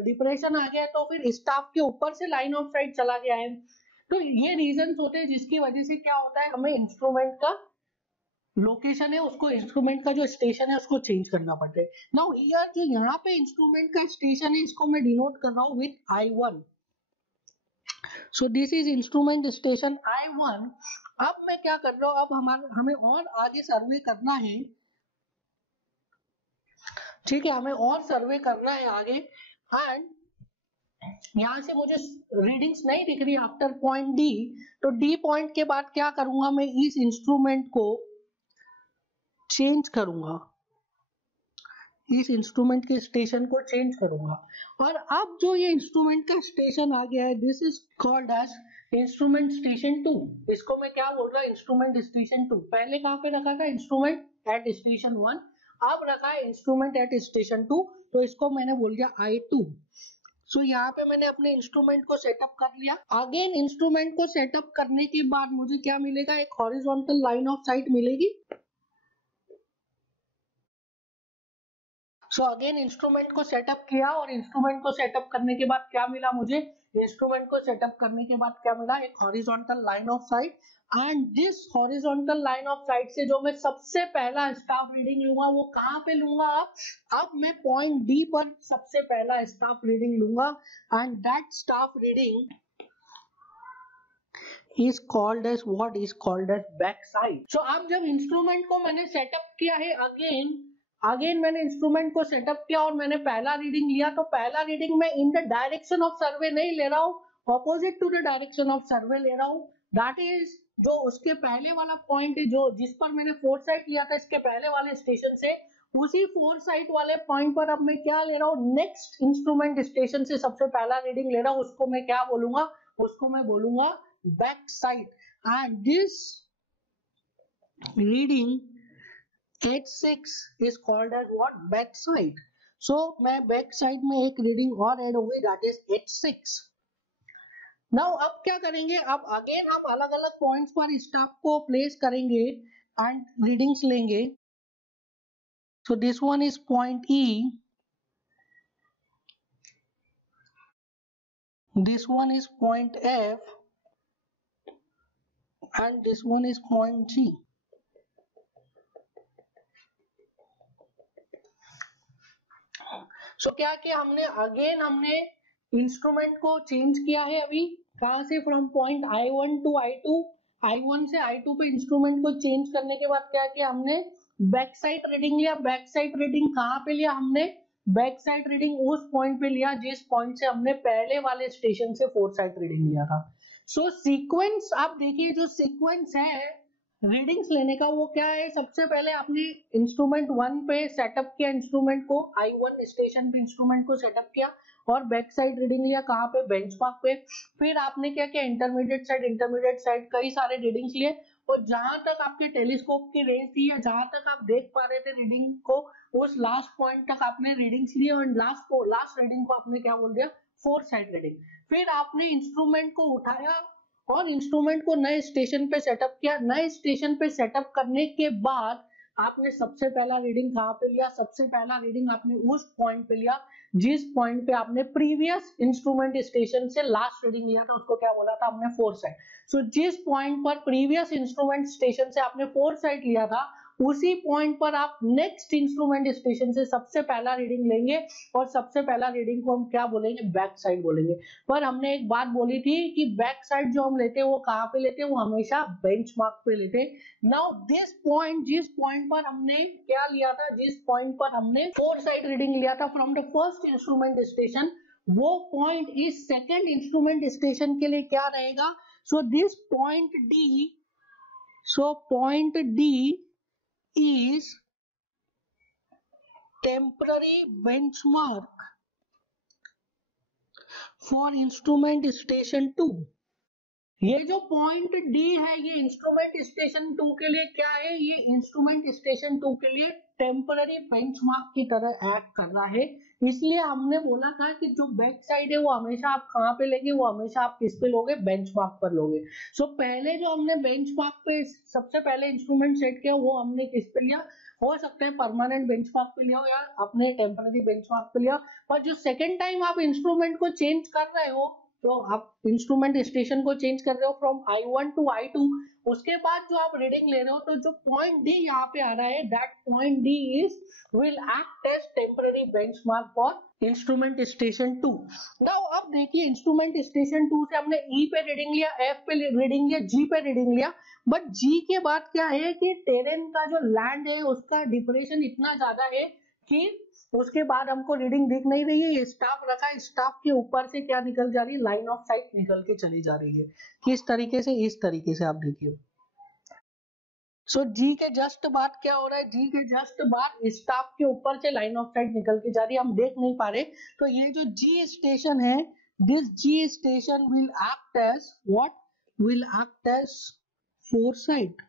डिप्रेशन आ गया है तो फिर स्टाफ के ऊपर से लाइन ऑफ साइट चला गया है। तो ये रीजन होते हैं जिसकी वजह से क्या होता है, हमें इंस्ट्रूमेंट का लोकेशन है, उसको इंस्ट्रूमेंट का जो स्टेशन है उसको चेंज करना पड़ता है। नाउ हियर जो यहाँ पे इंस्ट्रूमेंट का स्टेशन है इसको मैं डिनोट कर रहा हूँ with I1। So this is instrument station I1। अब मैं क्या कर रहा हूँ, अब हमें और आगे सर्वे करना है, ठीक है, हमें और सर्वे करना है आगे। एंड यहां से मुझे रीडिंग्स नहीं दिख रही आफ्टर पॉइंट डी, तो डी पॉइंट के बाद क्या करूंगा, मैं इस इंस्ट्रूमेंट को चेंज करूंगा, इस इंस्ट्रूमेंट के स्टेशन को चेंज करूंगा। और अब जो ये इंस्ट्रूमेंट का स्टेशन आ गया है, this is called as instrument station 2। इसको मैं क्या बोल रहा हूँ, इंस्ट्रूमेंट स्टेशन 2। पहले कहां पे रखा था, इंस्ट्रूमेंट एट स्टेशन 1, अब रखा है इंस्ट्रूमेंट एट स्टेशन 2, तो इसको मैंने बोल दिया I2। सो यहाँ पे मैंने अपने इंस्ट्रूमेंट को सेटअप कर लिया। अगेन इंस्ट्रूमेंट को सेटअप करने के बाद मुझे क्या मिलेगा, एक हॉरिजॉन्टल लाइन ऑफ साइट मिलेगी। सो अगेन इंस्ट्रूमेंट को सेटअप किया, और इंस्ट्रूमेंट को सेटअप करने के बाद क्या मिला मुझे, इंस्ट्रूमेंट को सेटअप करने के बाद क्या मिला, एक horizontal line of sight. And this horizontal line of site से जो मैं सबसे पहला स्टाफ रीडिंग लूंगा वो कहां पे लूंगा, अब मैं पॉइंट डी पर सबसे पहला स्टाफ रीडिंग लूंगा। And that staff reading is called as what is called as back side। so अब जब इंस्ट्रूमेंट को मैंने सेटअप किया है, अगेन मैंने इंस्ट्रूमेंट को सेटअप किया और मैंने पहला रीडिंग लिया, तो पहला रीडिंग मैं in the direction of survey नहीं ले रहा हूँ, opposite to the direction of survey ले रहा हूँ। दैट इज जो उसके पहले वाला पॉइंट है, जो जिस पर मैंने फोरसाइट लिया था इसके पहले वाले स्टेशन से, उसी फोरसाइट वाले पॉइंट पर अब मैं क्या ले रहा हूँ, नेक्स्ट इंस्ट्रूमेंट स्टेशन से सबसे पहला रीडिंग ले रहा हूँ, उसको मैं क्या बोलूंगा, उसको मैं बोलूंगा back side. And this reading H6 is called as what? Back side. So मैं बैक साइड में एक रीडिंग और ऐड हो गई, दैट इज H6. नाउ अब क्या करेंगे, अब अगेन हम अलग अलग पॉइंट्स पर स्टाफ को प्लेस करेंगे एंड रीडिंग्स लेंगे. So this one is point E, this one is point F, and this one is point G. So क्या किया हमने, अगेन हमने इंस्ट्रूमेंट को चेंज किया है. अभी कहां से, from point I1 to I2, I1 से I2 पे इंस्ट्रूमेंट को चेंज करने के बाद क्या किया हमने, बैक साइड रीडिंग लिया. बैक साइड रीडिंग कहां पे लिया हमने, बैक साइड रीडिंग उस पॉइंट पे लिया जिस पॉइंट से हमने पहले वाले स्टेशन से फोर साइड रीडिंग लिया था. सो सीक्वेंस आप देखिए, जो सीक्वेंस है रीडिंग्स लेने का वो क्या है, सबसे पहले आपने इंस्ट्रूमेंट 1 पे सेटअप किया, इंस्ट्रूमेंट को I1 स्टेशन पे इंस्ट्रूमेंट को सेटअप किया और बैक साइड रीडिंग लिया कहां पे, बेंचमार्क पे. फिर आपने क्या किया, इंटरमीडिएट साइड कई सारे रीडिंग्स लिए और जहां तक आपके टेलीस्कोप की रेंज थी या जहां तक आप देख पा रहे थे रीडिंग को, उस लास्ट पॉइंट तक आपने रीडिंग्स लिए और लास्ट रीडिंग को आपने क्या बोल दिया, फोर साइड रीडिंग. फिर आपने इंस्ट्रूमेंट को उठाया और इंस्ट्रूमेंट को नए स्टेशन पे सेटअप किया. नए स्टेशन पे सेटअप करने के बाद आपने सबसे पहला रीडिंग कहां पे लिया, सबसे पहला रीडिंग आपने उस पॉइंट पे लिया जिस पॉइंट पे आपने प्रीवियस इंस्ट्रूमेंट स्टेशन से लास्ट रीडिंग लिया था, उसको क्या बोला था हमने, फोर साइड. सो जिस पॉइंट पर प्रीवियस इंस्ट्रूमेंट स्टेशन से आपने फोर साइड लिया था, उसी पॉइंट पर आप नेक्स्ट इंस्ट्रूमेंट स्टेशन से सबसे पहला रीडिंग लेंगे और सबसे पहला रीडिंग को हम क्या बोलेंगे, बैक साइड बोलेंगे. पर हमने एक बात बोली थी कि बैक साइड जो हम लेते हैं वो कहां पे लेते हैं, वो हमेशा बेंचमार्क पे लेते हैं. नाउ दिस पॉइंट, जिस पॉइंट पर हमने क्या लिया था, जिस पॉइंट पर हमने फोर साइड रीडिंग लिया था from the first instrument station, वो पॉइंट इस सेकेंड इंस्ट्रूमेंट स्टेशन के लिए क्या रहेगा. So this point D, so point D is temporary benchmark for instrument station 2. ये जो पॉइंट डी है ये इंस्ट्रूमेंट स्टेशन 2 के लिए क्या है, ये इंस्ट्रूमेंट स्टेशन 2 के लिए टेम्पररी बेंचमार्क की तरह एक्ट कर रहा है. इसलिए हमने बोला था कि जो बैक साइड है वो हमेशा आप कहां पे लेंगे, वो हमेशा आप किस पे लोगे, बेंचमार्क पर लोगे. सो पहले जो हमने बेंचमार्क पे सबसे पहले इंस्ट्रूमेंट सेट किया वो हमने किस पे लिया, हो सकता है परमानेंट बेंचमार्क पे लिया हो या अपने टेम्पररी बेंचमार्क पे लिया. पर जो सेकेंड टाइम आप इंस्ट्रूमेंट को चेंज कर रहे हो, तो आप इंस्ट्रूमेंट स्टेशन को चेंज कर रहे हो फ्रॉम I1 टू I2, उसके बाद जो आप रीडिंग ले रहे हो, तो जो पॉइंट डी यहाँ पे आ रहा है, that point D is will act as temporary benchmark for instrument station 2. Now अब देखिए, इंस्ट्रूमेंट स्टेशन 2 से हमने ई पे रीडिंग लिया, एफ पे रीडिंग लिया, जी पे रीडिंग लिया. बट जी के बाद क्या है कि टेरेन का जो लैंड है उसका डिप्रेशन इतना ज्यादा है कि उसके बाद हमको रीडिंग दिख नहीं रही है. ये स्टाफ रखा है, स्टाफ के ऊपर से क्या निकल जा रही है, लाइन ऑफ साइट निकल के चली जा रही है. किस तरीके से, इस तरीके से आप देखिए. सो जी के जस्ट बाद क्या हो रहा है, जी के जस्ट बाद स्टाफ के ऊपर से लाइन ऑफ साइट निकल के जा रही है, हम देख नहीं पा रहे. तो ये जो जी स्टेशन है, this G station will act as what, will act as fore sight.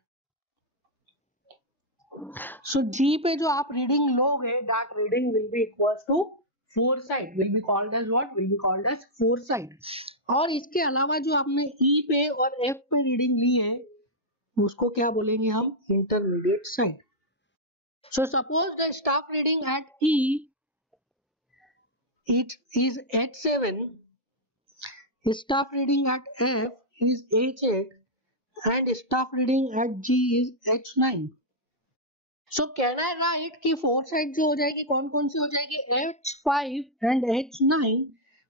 So G पे जो आप रीडिंग लोगे, that reading will be equals to fore side, will be called as what, will be called as fore side. और इसके अलावा जो आपने ई पे और एफ पे रीडिंग ली है उसको क्या बोलेंगे हम, intermediate sight. So suppose the staff reading at E it is H7, staff reading at F is H8 and staff reading at G is H9. सो कहना है राइट कि फोर साइड जो हो जाएगी कौन कौन सी हो जाएगी, H5 एंड H9,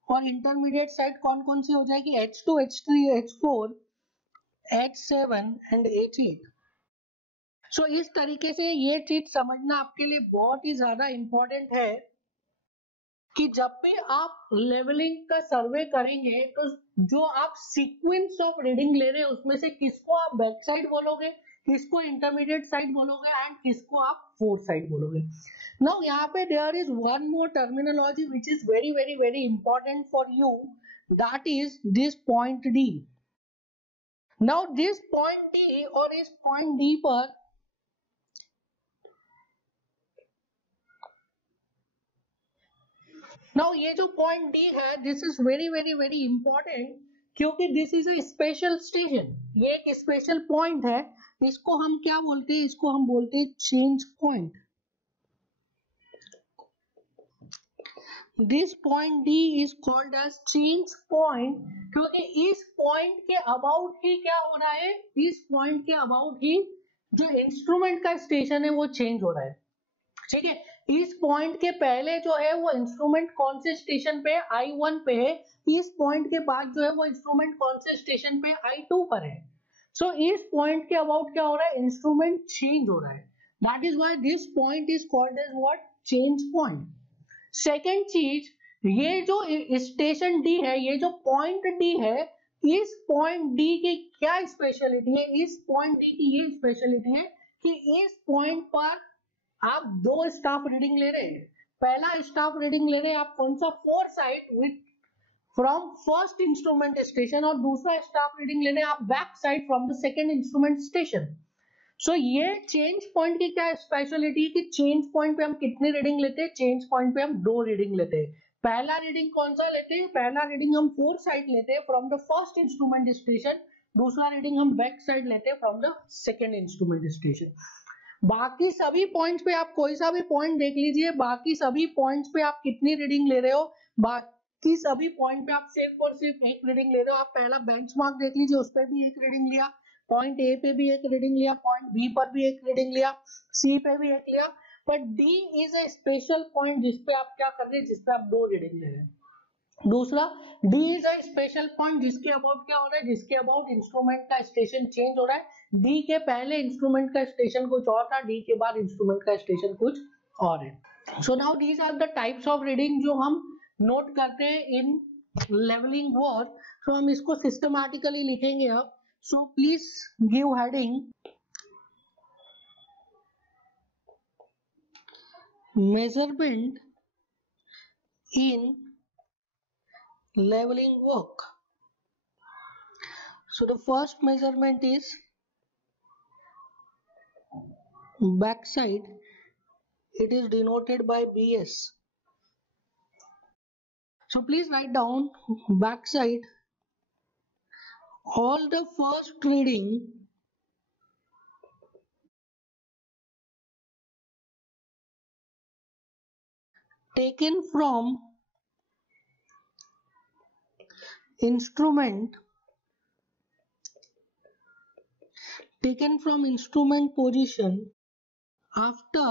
और इंटरमीडिएट साइड कौन कौन सी हो जाएगी, H2, H3, H4, H7 and H8. सो इस तरीके से ये चीज समझना आपके लिए बहुत ही ज्यादा इंपॉर्टेंट है कि जब भी आप लेवलिंग का सर्वे करेंगे तो जो आप सीक्वेंस ऑफ रीडिंग ले रहे हैं उसमें से किसको आप बैक साइड बोलोगे, किसको इंटरमीडिएट साइड बोलोगे एंड किसको आप फोर साइड बोलोगे. नाउ यहाँ पे there is one more terminology which is very very very important for you, that is this point D. Now this point D और इस पॉइंट डी पर नाउ ये जो पॉइंट डी है, this is very very very important, क्योंकि this is a special station, ये एक स्पेशल पॉइंट है। इसको हम क्या बोलते हैं, इसको हम बोलते हैं change point. This point D is called as change point, क्योंकि इस पॉइंट के अबाउट ही क्या हो रहा है, इस पॉइंट के अबाउट ही जो इंस्ट्रूमेंट का स्टेशन है वो चेंज हो रहा है। ठीक है, इस पॉइंट के पहले जो है वो इंस्ट्रूमेंट कौन से स्टेशन पे I1 पे है, इस पॉइंट के बाद जो है वो इंस्ट्रूमेंट कौन से स्टेशन पे I2 पर है। सो इस पॉइंट के अबाउट क्या हो रहा है, इंस्ट्रूमेंट चेंज हो रहा है। That is why this point is called as what, change point. Second चीज, ये जो स्टेशन डी है, ये जो पॉइंट डी है, इस पॉइंट डी की क्या स्पेशलिटी है, इस पॉइंट डी की ये स्पेशलिटी है कि इस पॉइंट पर आप दो स्टाफ रीडिंग ले रहे हैं। पहला स्टाफ रीडिंग ले रहे हैं आप कौन सा, fore side with from first instrument station, और दूसरा स्टाफ रीडिंग ले रहे हैं आप back side from the second instrument station. So ये चेंज पॉइंट की क्या स्पेशलिटी है कि चेंज पॉइंट पे हम कितनी रीडिंग लेते हैं, चेंज पॉइंट पे हम दो रीडिंग लेते हैं। पहला रीडिंग कौन सा लेते हैं, पहला रीडिंग हम फोर साइड लेते हैं from the first instrument station, दूसरा रीडिंग हम बैक साइड लेते हैं from the second instrument station. बाकी सभी पॉइंट्स पे आप कोई सा भी पॉइंट देख लीजिए, बाकी सभी पॉइंट्स पे आप कितनी रीडिंग ले रहे हो, बाकी सभी पॉइंट पे आप सिर्फ और सिर्फ एक रीडिंग ले रहे हो। आप पहला बेंचमार्क देख लीजिए, उस पर भी एक रीडिंग लिया, पॉइंट ए पे भी एक रीडिंग लिया, पॉइंट बी पर भी एक रीडिंग लिया, सी पे भी एक लिया, but D is a special point जिसपे आप क्या कर रहे हैं, जिसपे आप दो रीडिंग ले रहे हैं। दूसरा, D is a special point जिसके अबाउट क्या हो रहा है, जिसके अबाउट इंस्ट्रूमेंट का स्टेशन चेंज हो रहा है। डी के पहले इंस्ट्रूमेंट का स्टेशन कुछ और था, डी के बाद इंस्ट्रूमेंट का स्टेशन कुछ और है। So now these are the types of reading जो हम नोट करते हैं इन लेवलिंग वर्क। सो हम इसको सिस्टमैटिकली लिखेंगे अब। So please give heading measurement in leveling work. So the first measurement is backside. It is denoted by BS. So please write down backside. All the first reading taken from instrument position after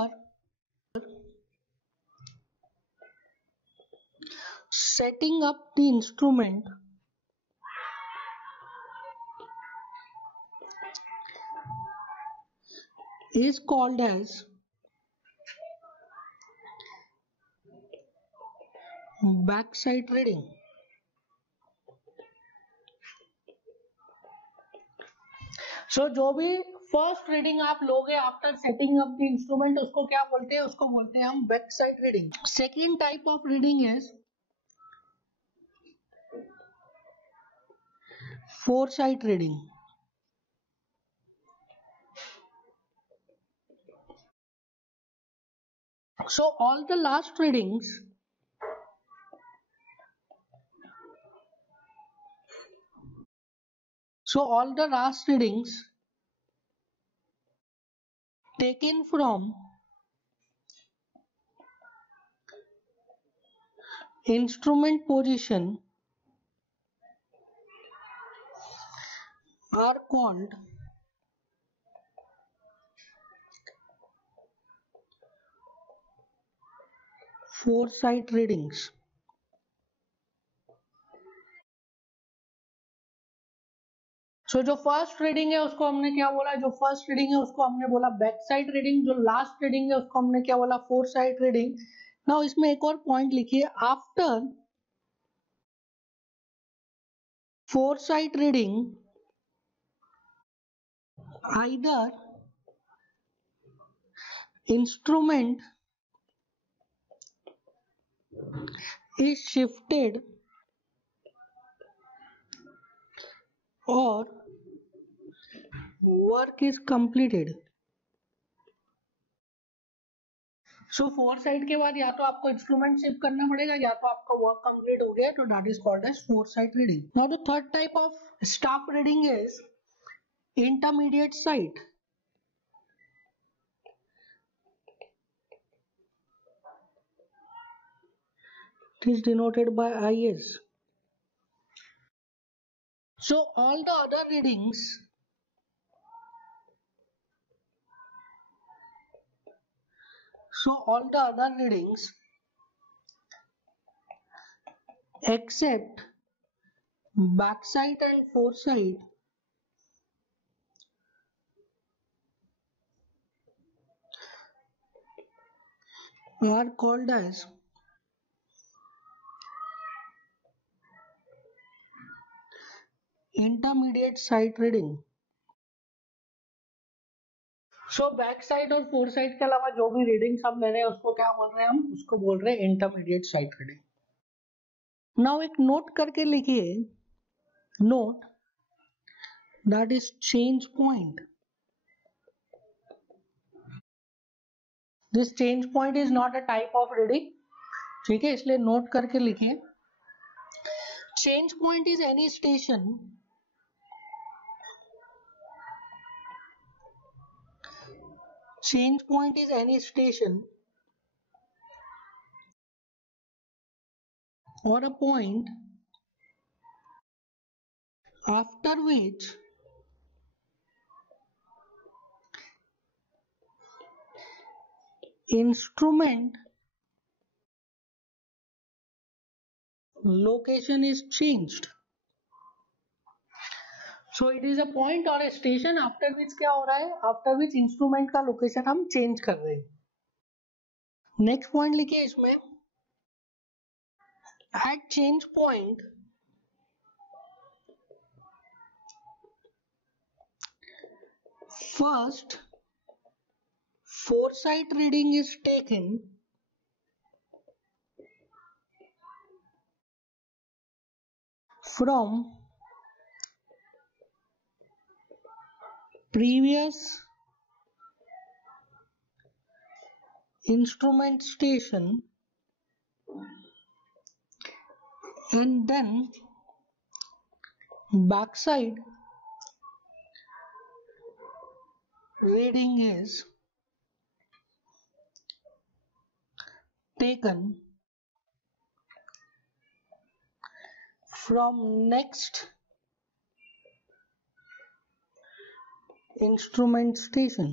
setting up the instrument is called as backside reading. So जो भी फर्स्ट रीडिंग आप लोगे after setting up the instrument, उसको क्या बोलते हैं, उसको बोलते हैं हम back side reading. Second type of reading is fore sight reading. So all the last readings taken from instrument position are called four side readings. So जो फर्स्ट रीडिंग है उसको हमने क्या बोला, जो फर्स्ट रीडिंग है उसको हमने बोला बैक साइड रीडिंग, जो लास्ट रीडिंग है उसको हमने क्या बोला, फोर साइड रीडिंग। नाउ इसमें एक और पॉइंट लिखिए, after four sight reading either instrument is shifted or work is completed. So four side के बाद या तो आपको इंस्ट्रूमेंट शिफ्ट करना पड़ेगा या तो आपका वर्क कंप्लीट हो गया, तो that is called as fore sight reading. Now the third type of staff reading is intermediate sight. It is denoted by IS. So all the other readings except backside and foresight are called as intermediate sight reading. So back side और फोर साइड के अलावा जो भी रीडिंग्स हम ले रहे हैं उसको क्या बोल रहे हैं, हम उसको बोल रहे हैं इंटरमीडिएट साइट रीडिंग. नाउ एक नोट करके लिखिए, note that is change point. This change point is not a type of reading. ठीक है, इसलिए नोट करके लिखिए. Change point is any station change point is any station or a point after which instrument location is changed. So it is a point or a station after which क्या हो रहा है, after which instrument का location हम change कर रहे हैं. Next point लिखिए इसमें, at change point first foresight reading is taken from previous instrument station and then backside reading is taken from next instrument station.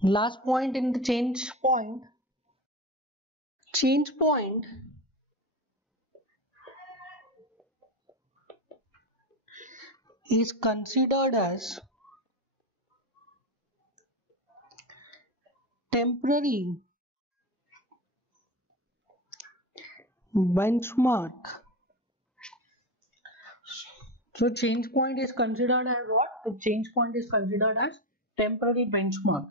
Last point in the change point is considered as temporary benchmark. So change point is considered as what? The change point is considered as temporary benchmark.